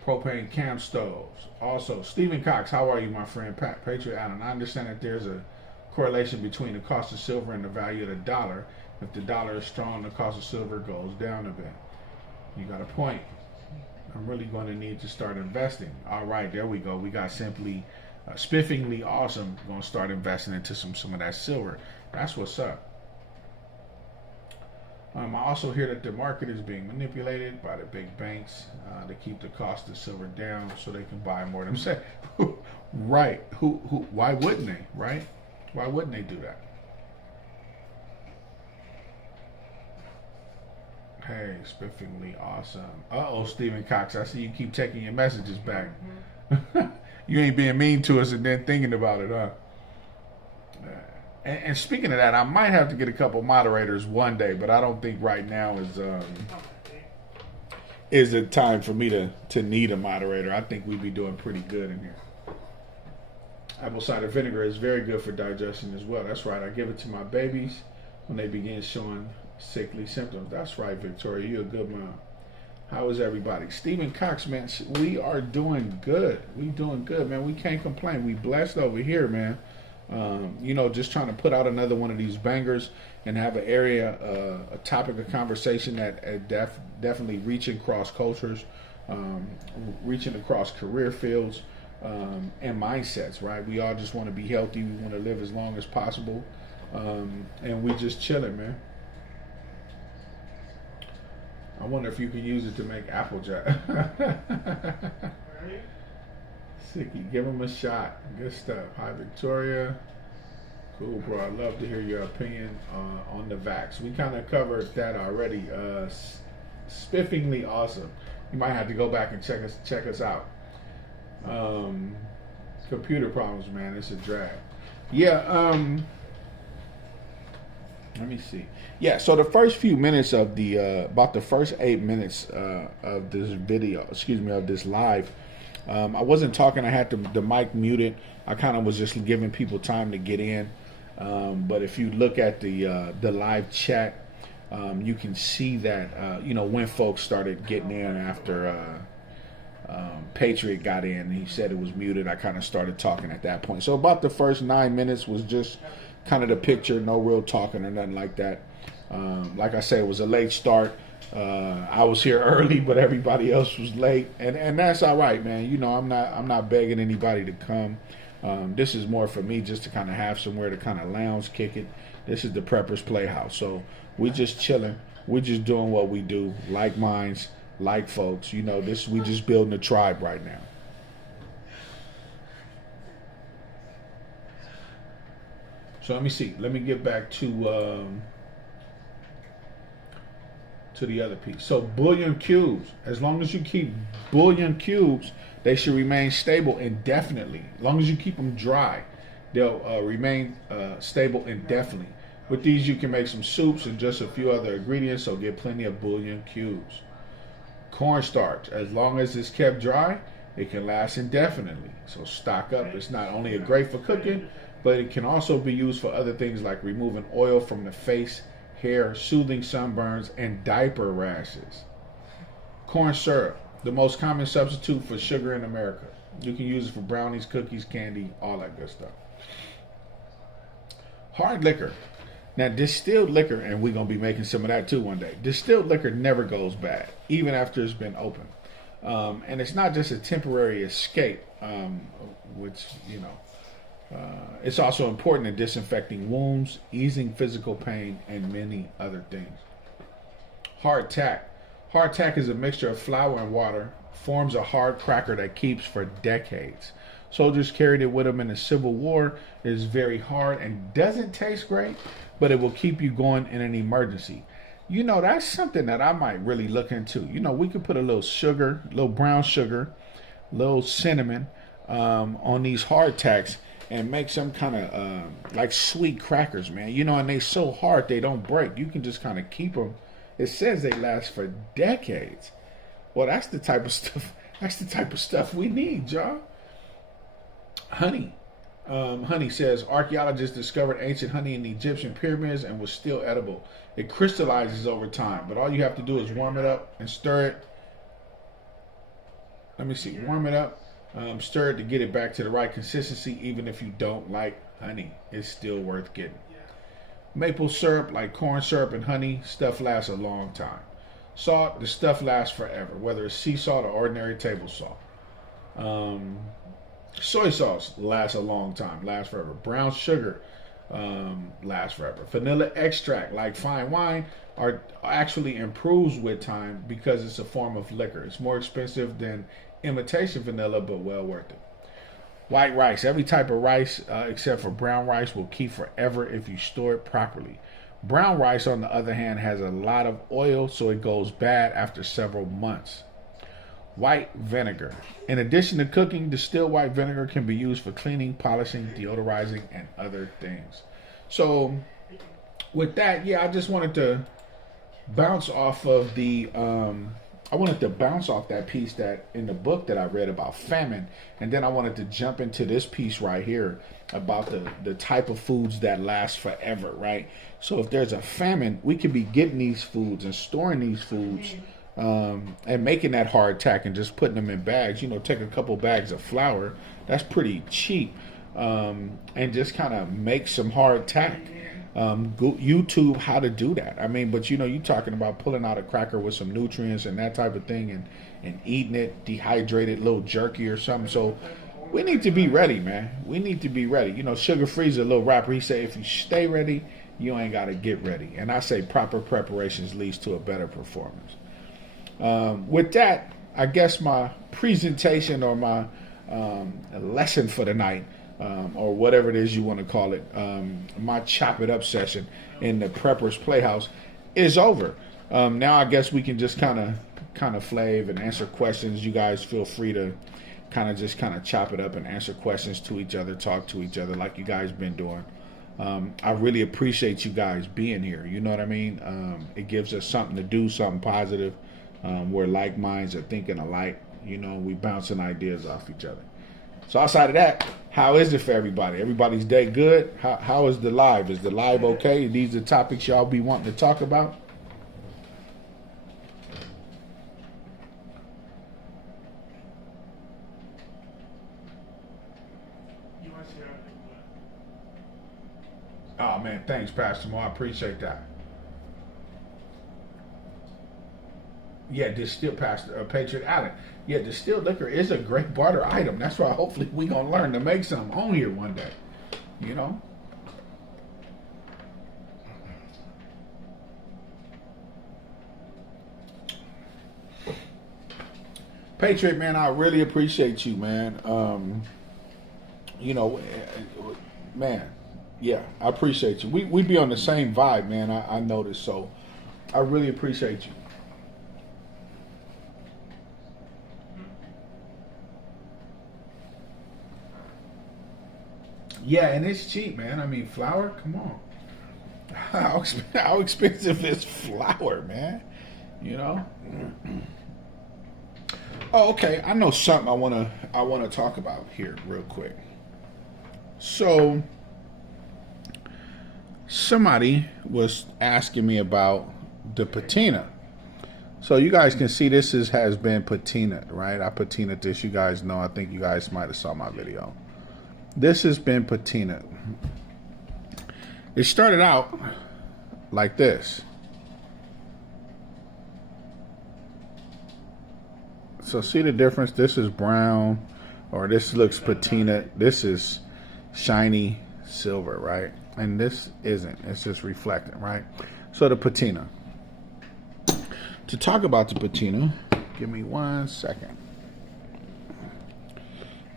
propane camp stoves. Also, Stephen Cox, how are you, my friend? Patriot Allen, I understand that there's a correlation between the cost of silver and the value of the dollar. If the dollar is strong, the cost of silver goes down a bit. You got a point. I'm really going to need to start investing. All right, there we go. We got simply spiffingly awesome. Going to start investing into some of that silver. That's what's up. I also hear that the market is being manipulated by the big banks to keep the cost of silver down so they can buy more themselves. Right. Why wouldn't they, right? Why wouldn't they do that? Hey, spiffingly awesome. Uh-oh, Stephen Cox, I see you keep taking your messages back. You ain't being mean to us and then thinking about it, huh? And speaking of that, I might have to get a couple moderators one day, but I don't think right now is the time for me to need a moderator. I think we'd be doing pretty good in here. Apple cider vinegar is very good for digestion as well. That's right. I give it to my babies when they begin showing sickly symptoms. That's right, Victoria. You're a good mom. How is everybody? Stephen Cox, man, we are doing good. We doing good, man. We can't complain. We blessed over here, man. Just trying to put out another one of these bangers and have an area, a topic of conversation that definitely reaching cross cultures. um, reaching across career fields and mindsets, right? We all just want to be healthy. We want to live as long as possible. And we just chilling, man. I wonder if you can use it to make apple jack. Sicky, give him a shot. Good stuff. Hi, Victoria. Cool, bro. I'd love to hear your opinion on the vax. We kind of covered that already. Spiffingly awesome. You might have to go back and check us out. Computer problems, man. It's a drag. Yeah. Let me see. Yeah. So the first few minutes of the about the first 8 minutes of this video, of this live. I wasn't talking. I had the mic muted. I kind of was just giving people time to get in. But if you look at the live chat, you can see that when folks started getting in after Patriot got in. He said it was muted. I kind of started talking at that point. So about the first 9 minutes was just kind of the picture, no real talking or nothing like that. Like I said, it was a late start. I was here early, but everybody else was late, and that's all right, man. I'm not begging anybody to come. This is more for me just to kind of have somewhere to kind of lounge, kick it. This is the Preppers Playhouse, so we just chilling. We're just doing what we do, like minds, like folks. We just building a tribe right now. So let me see. Let me get back to the other piece. So bullion cubes. As long as you keep bullion cubes, they should remain stable indefinitely. As long as you keep them dry, they'll remain stable indefinitely. With these, you can make some soups and just a few other ingredients, so get plenty of bullion cubes. Cornstarch. As long as it's kept dry, it can last indefinitely. So stock up. It's not only great for cooking, but it can also be used for other things like removing oil from the face, hair, soothing sunburns, and diaper rashes. Corn syrup, the most common substitute for sugar in America. You can use it for brownies, cookies, candy, all that good stuff. Hard liquor. Now, distilled liquor, and we're going to be making some of that too one day. Distilled liquor never goes bad, even after it's been opened. And it's not just a temporary escape, which, it's also important in disinfecting wounds, easing physical pain, and many other things. Hardtack. Hardtack is a mixture of flour and water, forms a hard cracker that keeps for decades. Soldiers carried it with them in the Civil War. It is very hard and doesn't taste great, but it will keep you going in an emergency. That's something that I might really look into. We could put a little sugar, a little brown sugar, a little cinnamon on these hardtacks and make some kind of like sweet crackers, man. And they so hard they don't break. You can just kind of keep them. It says they last for decades. Well, that's the type of stuff. That's the type of stuff we need, y'all. Honey. Honey says archaeologists discovered ancient honey in the Egyptian pyramids and was still edible. It crystallizes over time, but all you have to do is warm it up and stir it. Let me see. Warm it up. Stir it to get it back to the right consistency. Even if you don't like honey, it's still worth getting. Maple syrup, like corn syrup and honey, stuff lasts a long time. Salt, the stuff lasts forever, whether it's sea salt or ordinary table salt. Soy sauce lasts a long time, lasts forever. Brown sugar lasts forever. Vanilla extract, like fine wine, actually improves with time because it's a form of liquor. It's more expensive than imitation vanilla, but well worth it. White rice. Every type of rice except for brown rice will keep forever if you store it properly. Brown rice, on the other hand, has a lot of oil, so it goes bad after several months. White vinegar. In addition to cooking, distilled white vinegar can be used for cleaning, polishing, deodorizing, and other things. So, with that, I just wanted to bounce off of that piece that in the book that I read about famine, and then I wanted to jump into this piece right here about the type of foods that last forever, right? So if there's a famine, we could be getting these foods and storing these foods and making that hardtack and just putting them in bags. Take a couple bags of flour, that's pretty cheap, and just kind of make some hardtack. Go YouTube how to do that. But you're talking about pulling out a cracker with some nutrients and that type of thing, and eating it dehydrated, a little jerky or something. So we need to be ready, man. We need to be ready. You know, Sugar Free's a little rapper. He said, if you stay ready, you ain't got to get ready. And I say proper preparations leads to a better performance. With that, I guess my presentation or my lesson for the night, or whatever it is you want to call it, my chop it up session in the Preppers Playhouse is over. Now I guess we can just kind of flave and answer questions. You guys feel free to kind of chop it up and answer questions to each other, talk to each other like you guys been doing. I really appreciate you guys being here. You know what I mean? It gives us something to do, something positive. Where like minds are thinking alike. You know, we bouncing ideas off each other. So outside of that, how is it for everybody? Everybody's day good? How is the live? Is the live okay? Are these the topics y'all be wanting to talk about? Oh man, thanks, Pastor Mo. I appreciate that. Yeah, distilled Pastor Patriot Allen. Yeah, distilled liquor is a great barter item. That's why hopefully we gonna learn to make some on here one day. You know. Patriot, man, I really appreciate you, man. You know, man, yeah, I appreciate you. We be on the same vibe, man. I noticed, so I really appreciate you. Yeah, and it's cheap, man. I mean, flour, come on. How expensive is flour, man? You know? Oh, okay. I know something I wanna talk about here real quick. So somebody was asking me about the patina. So you guys can see this has been patinaed, right? I patinaed this. You guys know. I think you guys might have saw my video. This has been patinaed. It started out like this. So see the difference? This is brown, or this looks patinaed. This is shiny silver, right? And this isn't. It's just reflecting, right? So the patina. To talk about the patina, give me 1 second.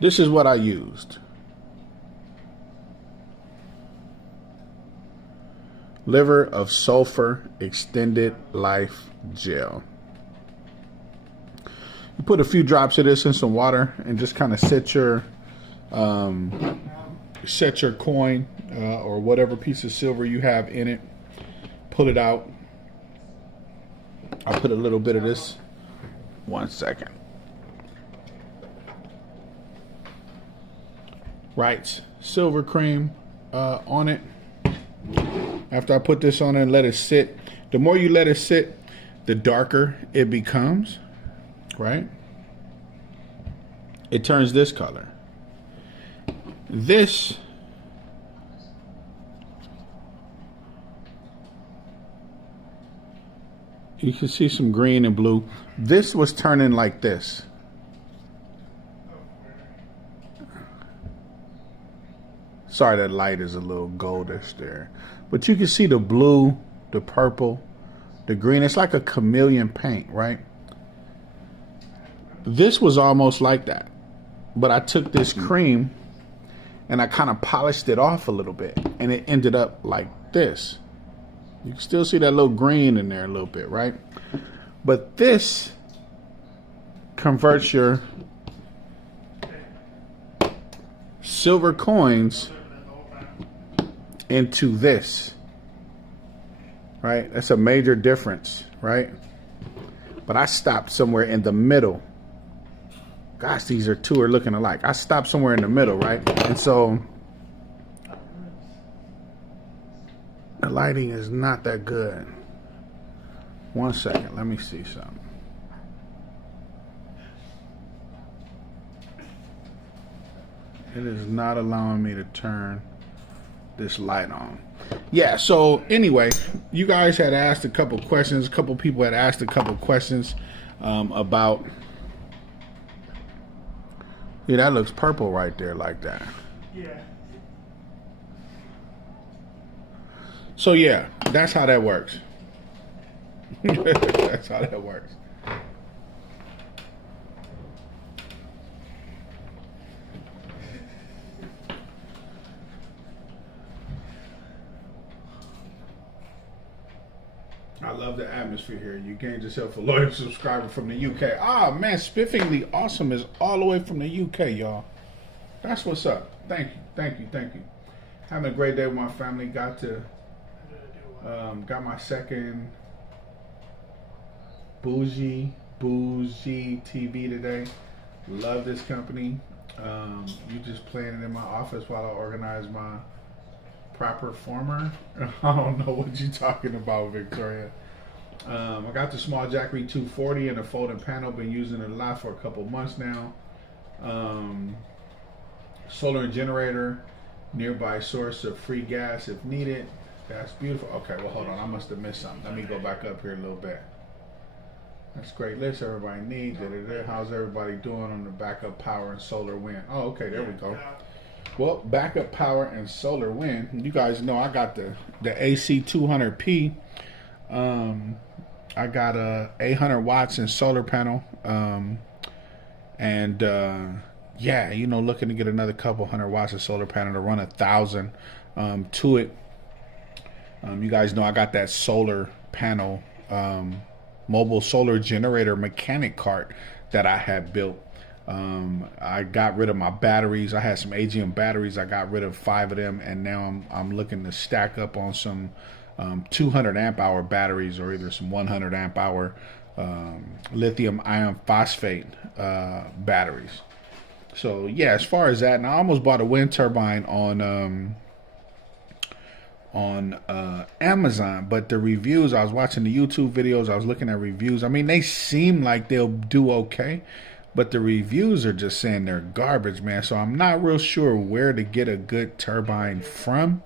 This is what I used. Liver of sulfur extended life gel. You put a few drops of this in some water and just kind of set your coin or whatever piece of silver you have in it. Pull it out. I'll put a little bit of this. 1 second. Right, silver cream on it. After I put this on and let it sit, the more you let it sit, the darker it becomes, right? It turns this color. This you can see some green and blue. This was turning like this. Sorry, that light is a little goldish there. But you can see the blue, the purple, the green. It's like a chameleon paint, right? This was almost like that. But I took this cream and I kind of polished it off a little bit. And it ended up like this. You can still see that little green in there a little bit, right? But this converts your silver coins into this, right? That's a major difference, right? But I stopped somewhere in the middle. Gosh, these two are looking alike. I stopped somewhere in the middle, right? And so the lighting is not that good. 1 second, let me see something. It is not allowing me to turn this light on. Yeah, so anyway, you guys had asked a couple questions. A couple people had asked a couple questions about Yeah, that looks purple right there like that. Yeah. So yeah, that's how that works. That's how that works. I love the atmosphere here. You gained yourself a loyal subscriber from the UK. Ah, man, Spiffingly Awesome is all the way from the UK, y'all. That's what's up. Thank you, thank you, thank you. Having a great day with my family. Got my second bougie TV today. Love this company. You just playing it in my office while I organize my proper former. I don't know what you're talking about, Victoria. I got the small Jackery 240 and a folding panel. Been using it a lot for a couple months now. Solar and generator, nearby source of free gas if needed. That's beautiful. Okay, well, hold on. I must have missed something. Let me go back up here a little bit. That's a great list everybody needs. How's everybody doing on the backup power and solar wind? Oh, okay, there we go. Well, backup power and solar wind. You guys know I got the AC 200P. I got a 800 watts in solar panel. Yeah, you know, looking to get another couple hundred watts of solar panel to run 1,000 to it. You guys know I got that solar panel mobile solar generator mechanic cart that I had built. I got rid of my batteries. I had some AGM batteries. I got rid of 5 of them, and now I'm looking to stack up on some 200 amp hour batteries, or either some 100 amp hour lithium iron phosphate batteries. So yeah, as far as that, and I almost bought a wind turbine on Amazon, but the reviews, I was watching the YouTube videos, I was looking at reviews. I mean, they seem like they'll do okay, but the reviews are just saying they're garbage, man. So I'm not real sure where to get a good turbine from.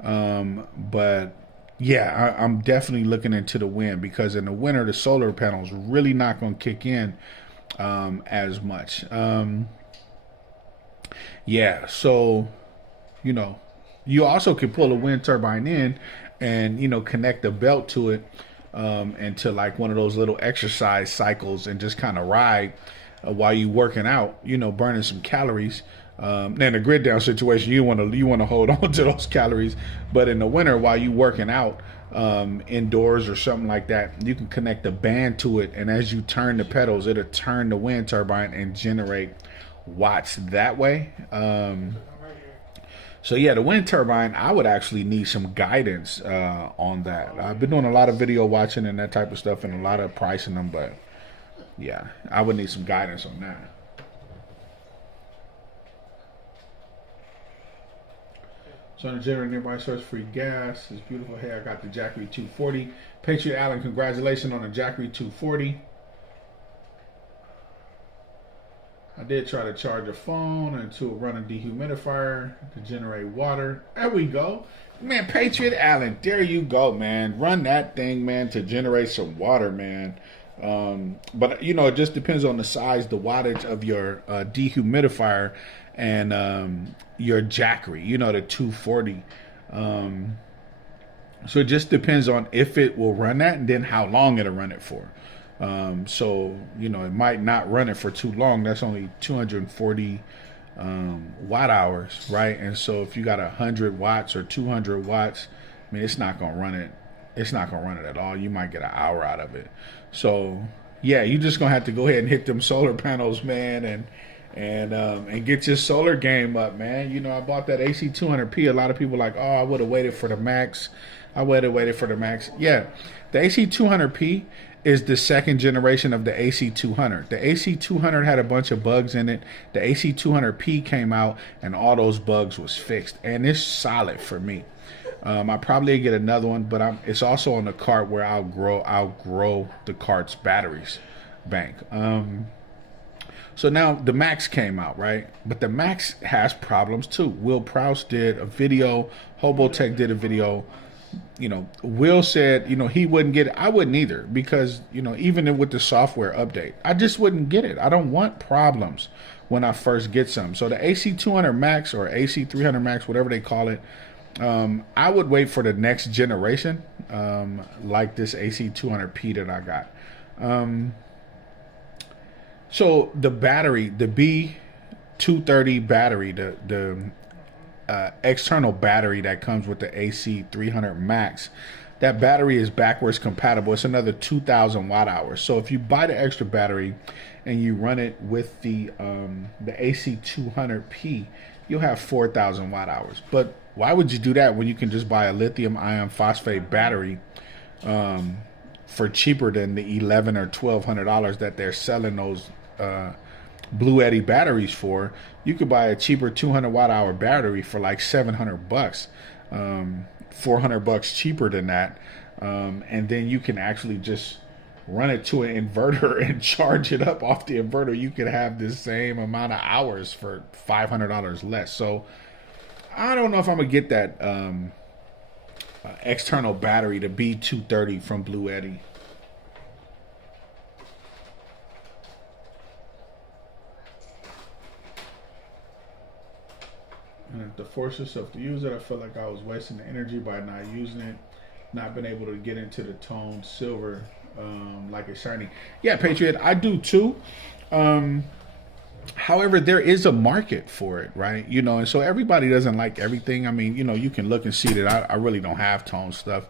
But yeah, I'm definitely looking into the wind, because in the winter the solar panels really not going to kick in as much. Yeah, so you know, you also can pull a wind turbine in and, you know, connect a belt to it into like one of those little exercise cycles and just kind of ride while you working out, you know, burning some calories. In a grid down situation, you want to hold on to those calories, but in the winter while you working out indoors or something like that, you can connect a band to it, and as you turn the pedals, it'll turn the wind turbine and generate watts that way. So yeah, the wind turbine, I would actually need some guidance on that. I've been doing a lot of video watching and that type of stuff, and a lot of pricing them, but yeah, I would need some guidance on that. So on the generator nearby source free gas. It's beautiful. Hey, I got the Jackery 240. Patriot Allen, congratulations on the Jackery 240. I did try to charge a phone into a running dehumidifier to generate water. There we go. Man, Patriot Allen, there you go, man. Run that thing, man, to generate some water, man. But, you know, it just depends on the size, the wattage of your dehumidifier and your Jackery, you know, the 240. So it just depends on if it will run that and then how long it'll run it for. So, you know, it might not run it for too long. That's only 240 watt hours, right? And so if you got 100 watts or 200 watts, I mean, it's not going to run it. It's not going to run it at all. You might get an hour out of it. So, yeah, you're just going to have to go ahead and hit them solar panels, man, and get your solar game up, man. You know, I bought that AC 200P. A lot of people are like, oh, I would have waited for the max. I would have waited for the max. Yeah, the AC 200P is the second generation of the AC 200. The AC 200 had a bunch of bugs in it. The AC 200P came out, and all those bugs was fixed. And it's solid for me. I probably get another one, but it's also on the cart where I'll grow the cart's batteries bank. So now the Max came out, right? But the Max has problems too. Will Prouse did a video. Hobotech did a video. Will said, he wouldn't get it. I wouldn't either, because, even with the software update, I just wouldn't get it. I don't want problems when I first get some. So the AC200 Max or AC300 Max, whatever they call it, I would wait for the next generation, like this AC200P that I got. So the battery, the B230 battery, the external battery that comes with the AC300 Max, that battery is backwards compatible. It's another 2,000 watt hours. So if you buy the extra battery and you run it with the AC200P, you'll have 4,000 watt hours. But why would you do that when you can just buy a lithium ion phosphate battery for cheaper than the $1,100 or $1,200 that they're selling those Blue Eddy batteries for? You could buy a cheaper 200 watt hour battery for like $700, $400 cheaper than that, and then you can actually just run it to an inverter and charge it up off the inverter. You could have the same amount of hours for $500 less. So I don't know if I'm gonna get that external battery, the B230 from Blue Eddy. And to force yourself to use it, I felt like I was wasting the energy by not using it, not being able to get into the toned silver like it's shiny. Yeah, Patriot, I do too. However, there is a market for it, right? And so everybody doesn't like everything. I mean, you can look and see that I really don't have toned stuff,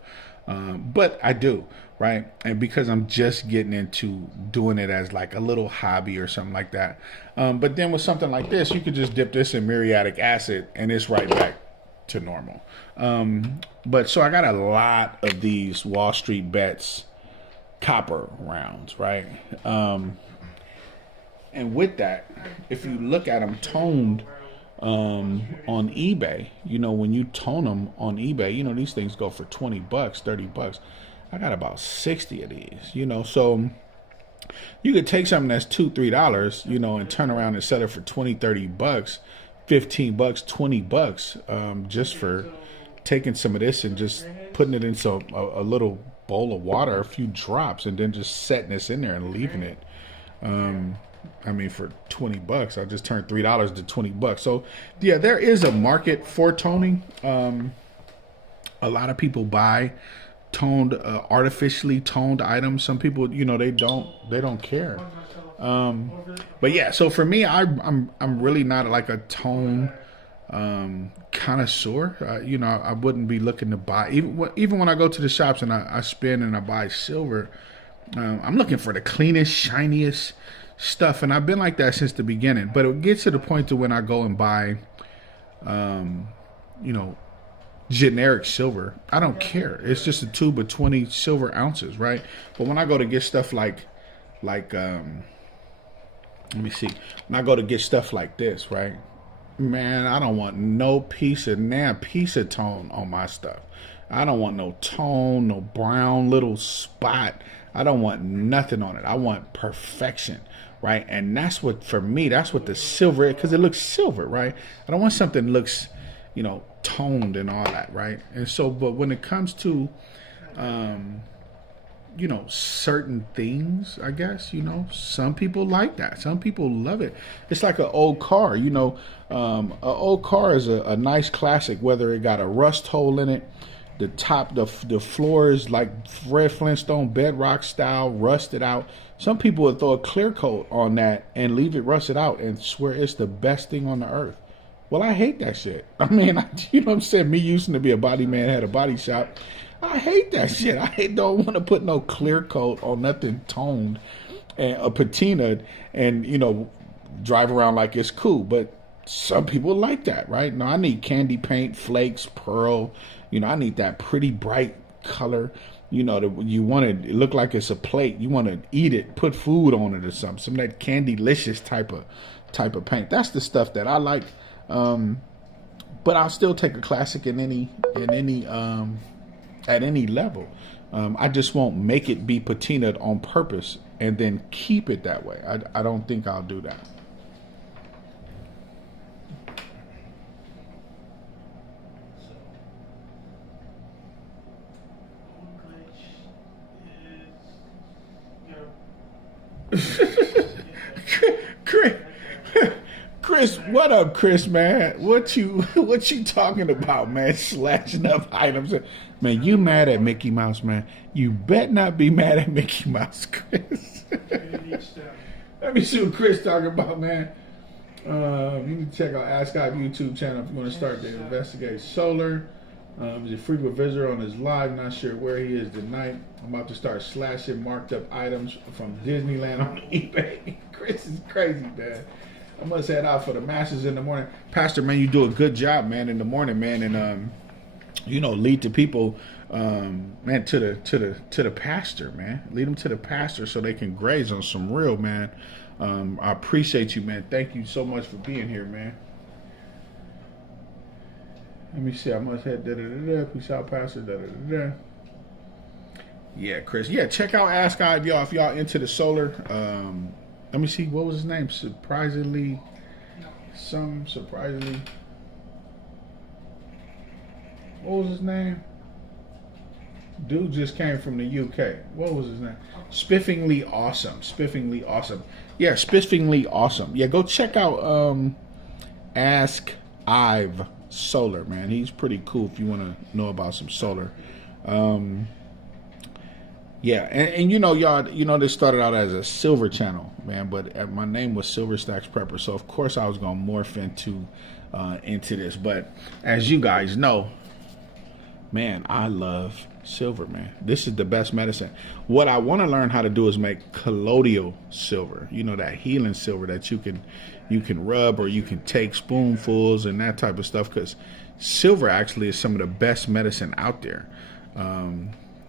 but I do, right? And because I'm just getting into doing it as like a little hobby or something like that. But then with something like this, you could just dip this in muriatic acid and it's right back to normal. But so I got a lot of these Wall Street Bets copper rounds, right? And with that, if you look at them toned on eBay, when you tone them on eBay, these things go for $20, $30. I got about 60 of these, so you could take something that's $2, $3, and turn around and sell it for $20, $30, $15, $20, just for taking some of this and just putting it into a little bowl of water, a few drops, and then just setting this in there and leaving it. For $20, I just turned $3 to $20. So yeah, there is a market for toning. A lot of people buy toned, artificially toned items. Some people, they don't care. But yeah, so for me, I'm really not like a tone connoisseur. I wouldn't be looking to buy, even when I go to the shops and I spend and I buy silver. I'm looking for the cleanest, shiniest stuff, and I've been like that since the beginning. But it gets to the point to when I go and buy, generic silver, I don't care. It's just a tube of 20 silver ounces, right? But when I go to get stuff like let me see. When I go to get stuff like this, right? Man, I don't want no piece of tone on my stuff. I don't want no tone, no brown little spot. I don't want nothing on it. I want perfection, right? And that's what, for me, that's what the silver is, because it looks silver, right? I don't want something that looks, toned and all that, right? And so, but when it comes to, certain things, I guess, some people like that. Some people love it. It's like an old car, an old car is a nice classic, whether it got a rust hole in it, the top, the floor is like Fred Flintstone bedrock style, rusted out. Some people would throw a clear coat on that and leave it rusted out and swear it's the best thing on the earth. Well, I hate that shit. I mean, what I'm saying? Me using to be a body man, had a body shop. I hate that shit. Don't want to put no clear coat on nothing toned and a patinaed and, drive around like it's cool. But some people like that, right? No, I need candy paint, flakes, pearl. I need that pretty bright color. You want it look like it's a plate. You want to eat it, put food on it or something. Some of that candy-licious type of paint. That's the stuff that I like. But I'll still take a classic at any level. I just won't make it be patinaed on purpose and then keep it that way. I don't think I'll do that. Chris, Chris, what up, Chris, man? What you talking about, man? Slashing up items. Man, you mad at Mickey Mouse, man. You bet not be mad at Mickey Mouse, Chris. Let me see what Chris talking about, man. You need to check out Ask God YouTube channel if you want to start to investigate solar. He's a frequent visitor on his live. Not sure where he is tonight. I'm about to start slashing marked up items from Disneyland on eBay. Chris is crazy, man. I must head out for the masses in the morning. Pastor, man, you do a good job, man, in the morning, man, and lead the people, man, to the pastor, man. Lead them to the pastor so they can graze on some real, man. I appreciate you, man. Thank you so much for being here, man. Let me see. I must head Peace out, Pastor. Yeah, Chris. Yeah, check out Ask God if y'all into the solar. Let me see. What was his name? Surprisingly. What was his name? Dude just came from the UK. What was his name? Spiffingly awesome. Yeah, Spiffingly awesome. Yeah, go check out Ask Ive Solar, man. He's pretty cool if you want to know about some solar. Yeah, and y'all, they started out as a silver channel, man, but my name was Silver Stacks Prepper, so of course I was gonna morph into this. But as you guys know, man, I love silver, man. This is the best medicine. What I want to learn how to do is make colloidal silver. That healing silver that you can rub, or you can take spoonfuls and that type of stuff, because silver actually is some of the best medicine out there.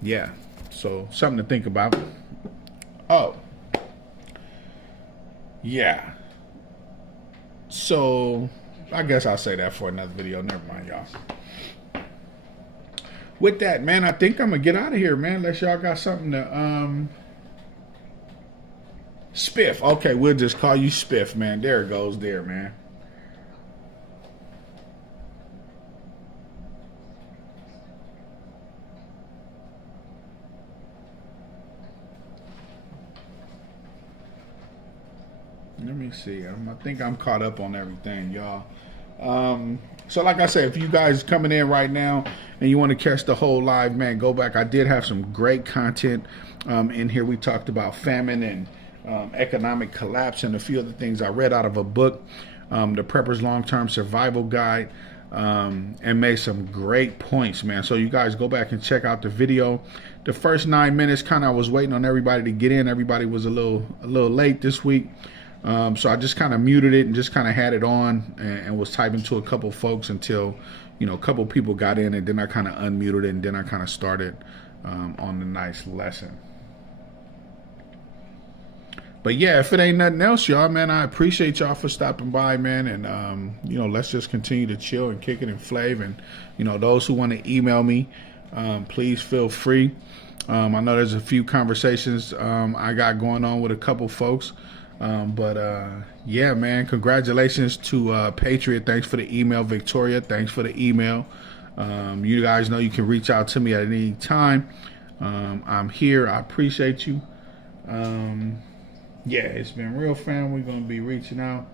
Yeah, so something to think about. Oh, yeah. So I guess I'll say that for another video. Never mind, y'all. With that, man, I think I'm gonna get out of here, man. Unless y'all got something to Spiff. Okay, we'll just call you Spiff, man. There it goes, there, man. Let me see. I think I'm caught up on everything, y'all. So like I said, if you guys coming in right now and you want to catch the whole live, man, go back. I did have some great content in here. We talked about famine and economic collapse and a few other things I read out of a book, The Prepper's Long-Term Survival Guide, and made some great points, man. So you guys go back and check out the video. The first 9 minutes, I was waiting on everybody to get in. Everybody was a little late this week. So I just kind of muted it and just kind of had it on and was typing to a couple folks until, a couple people got in, and then I kind of unmuted it, and then I kind of started on the nice lesson. But yeah, if it ain't nothing else, y'all, man, I appreciate y'all for stopping by, man. And, let's just continue to chill and kick it and flav. And, those who want to email me, please feel free. I know there's a few conversations I got going on with a couple folks. Yeah, man, congratulations to Patriot. Thanks for the email. Victoria, thanks for the email. You guys know you can reach out to me at any time. I'm here. I appreciate you. Yeah, it's been real, fam. We're going to be reaching out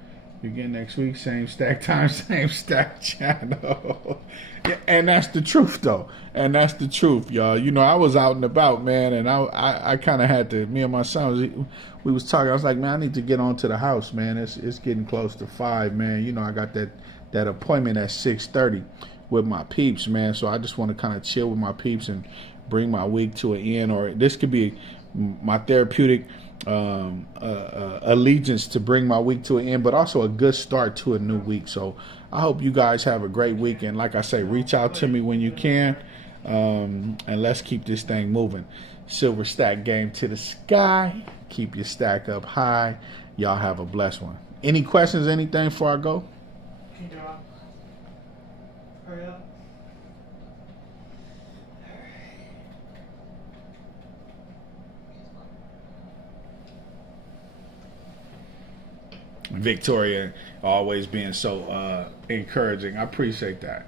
again next week. Same stack time, same stack channel. Yeah, and that's the truth, though. And that's the truth, y'all. I was out and about, man, and I kind of had to, me and my son, we was talking. I was like, man, I need to get on to the house, man. It's getting close to 5, man. I got that appointment at 6:30 with my peeps, man. So I just want to kind of chill with my peeps and bring my week to an end. Or this could be my therapeutic allegiance to bring my week to an end, but also a good start to a new week. So I hope you guys have a great week. And like I say, reach out to me when you can. And let's keep this thing moving. Silver stack game to the sky. Keep your stack up high. Y'all have a blessed one. Any questions, anything before I go? Hurry up. Victoria always being so encouraging. I appreciate that.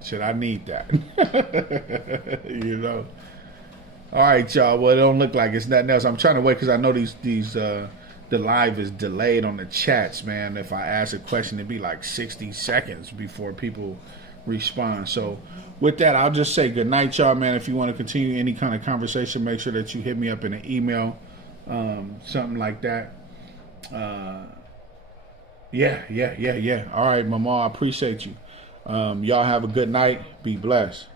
Shit, I need that. All right, y'all. Well, it don't look like it's nothing else. I'm trying to wait because I know the the live is delayed on the chats, man. If I ask a question, it'd be like 60 seconds before people respond. So with that, I'll just say good night, y'all, man. If you want to continue any kind of conversation, make sure that you hit me up in an email, something like that. Yeah. All right, Mama, I appreciate you. Y'all have a good night. Be blessed.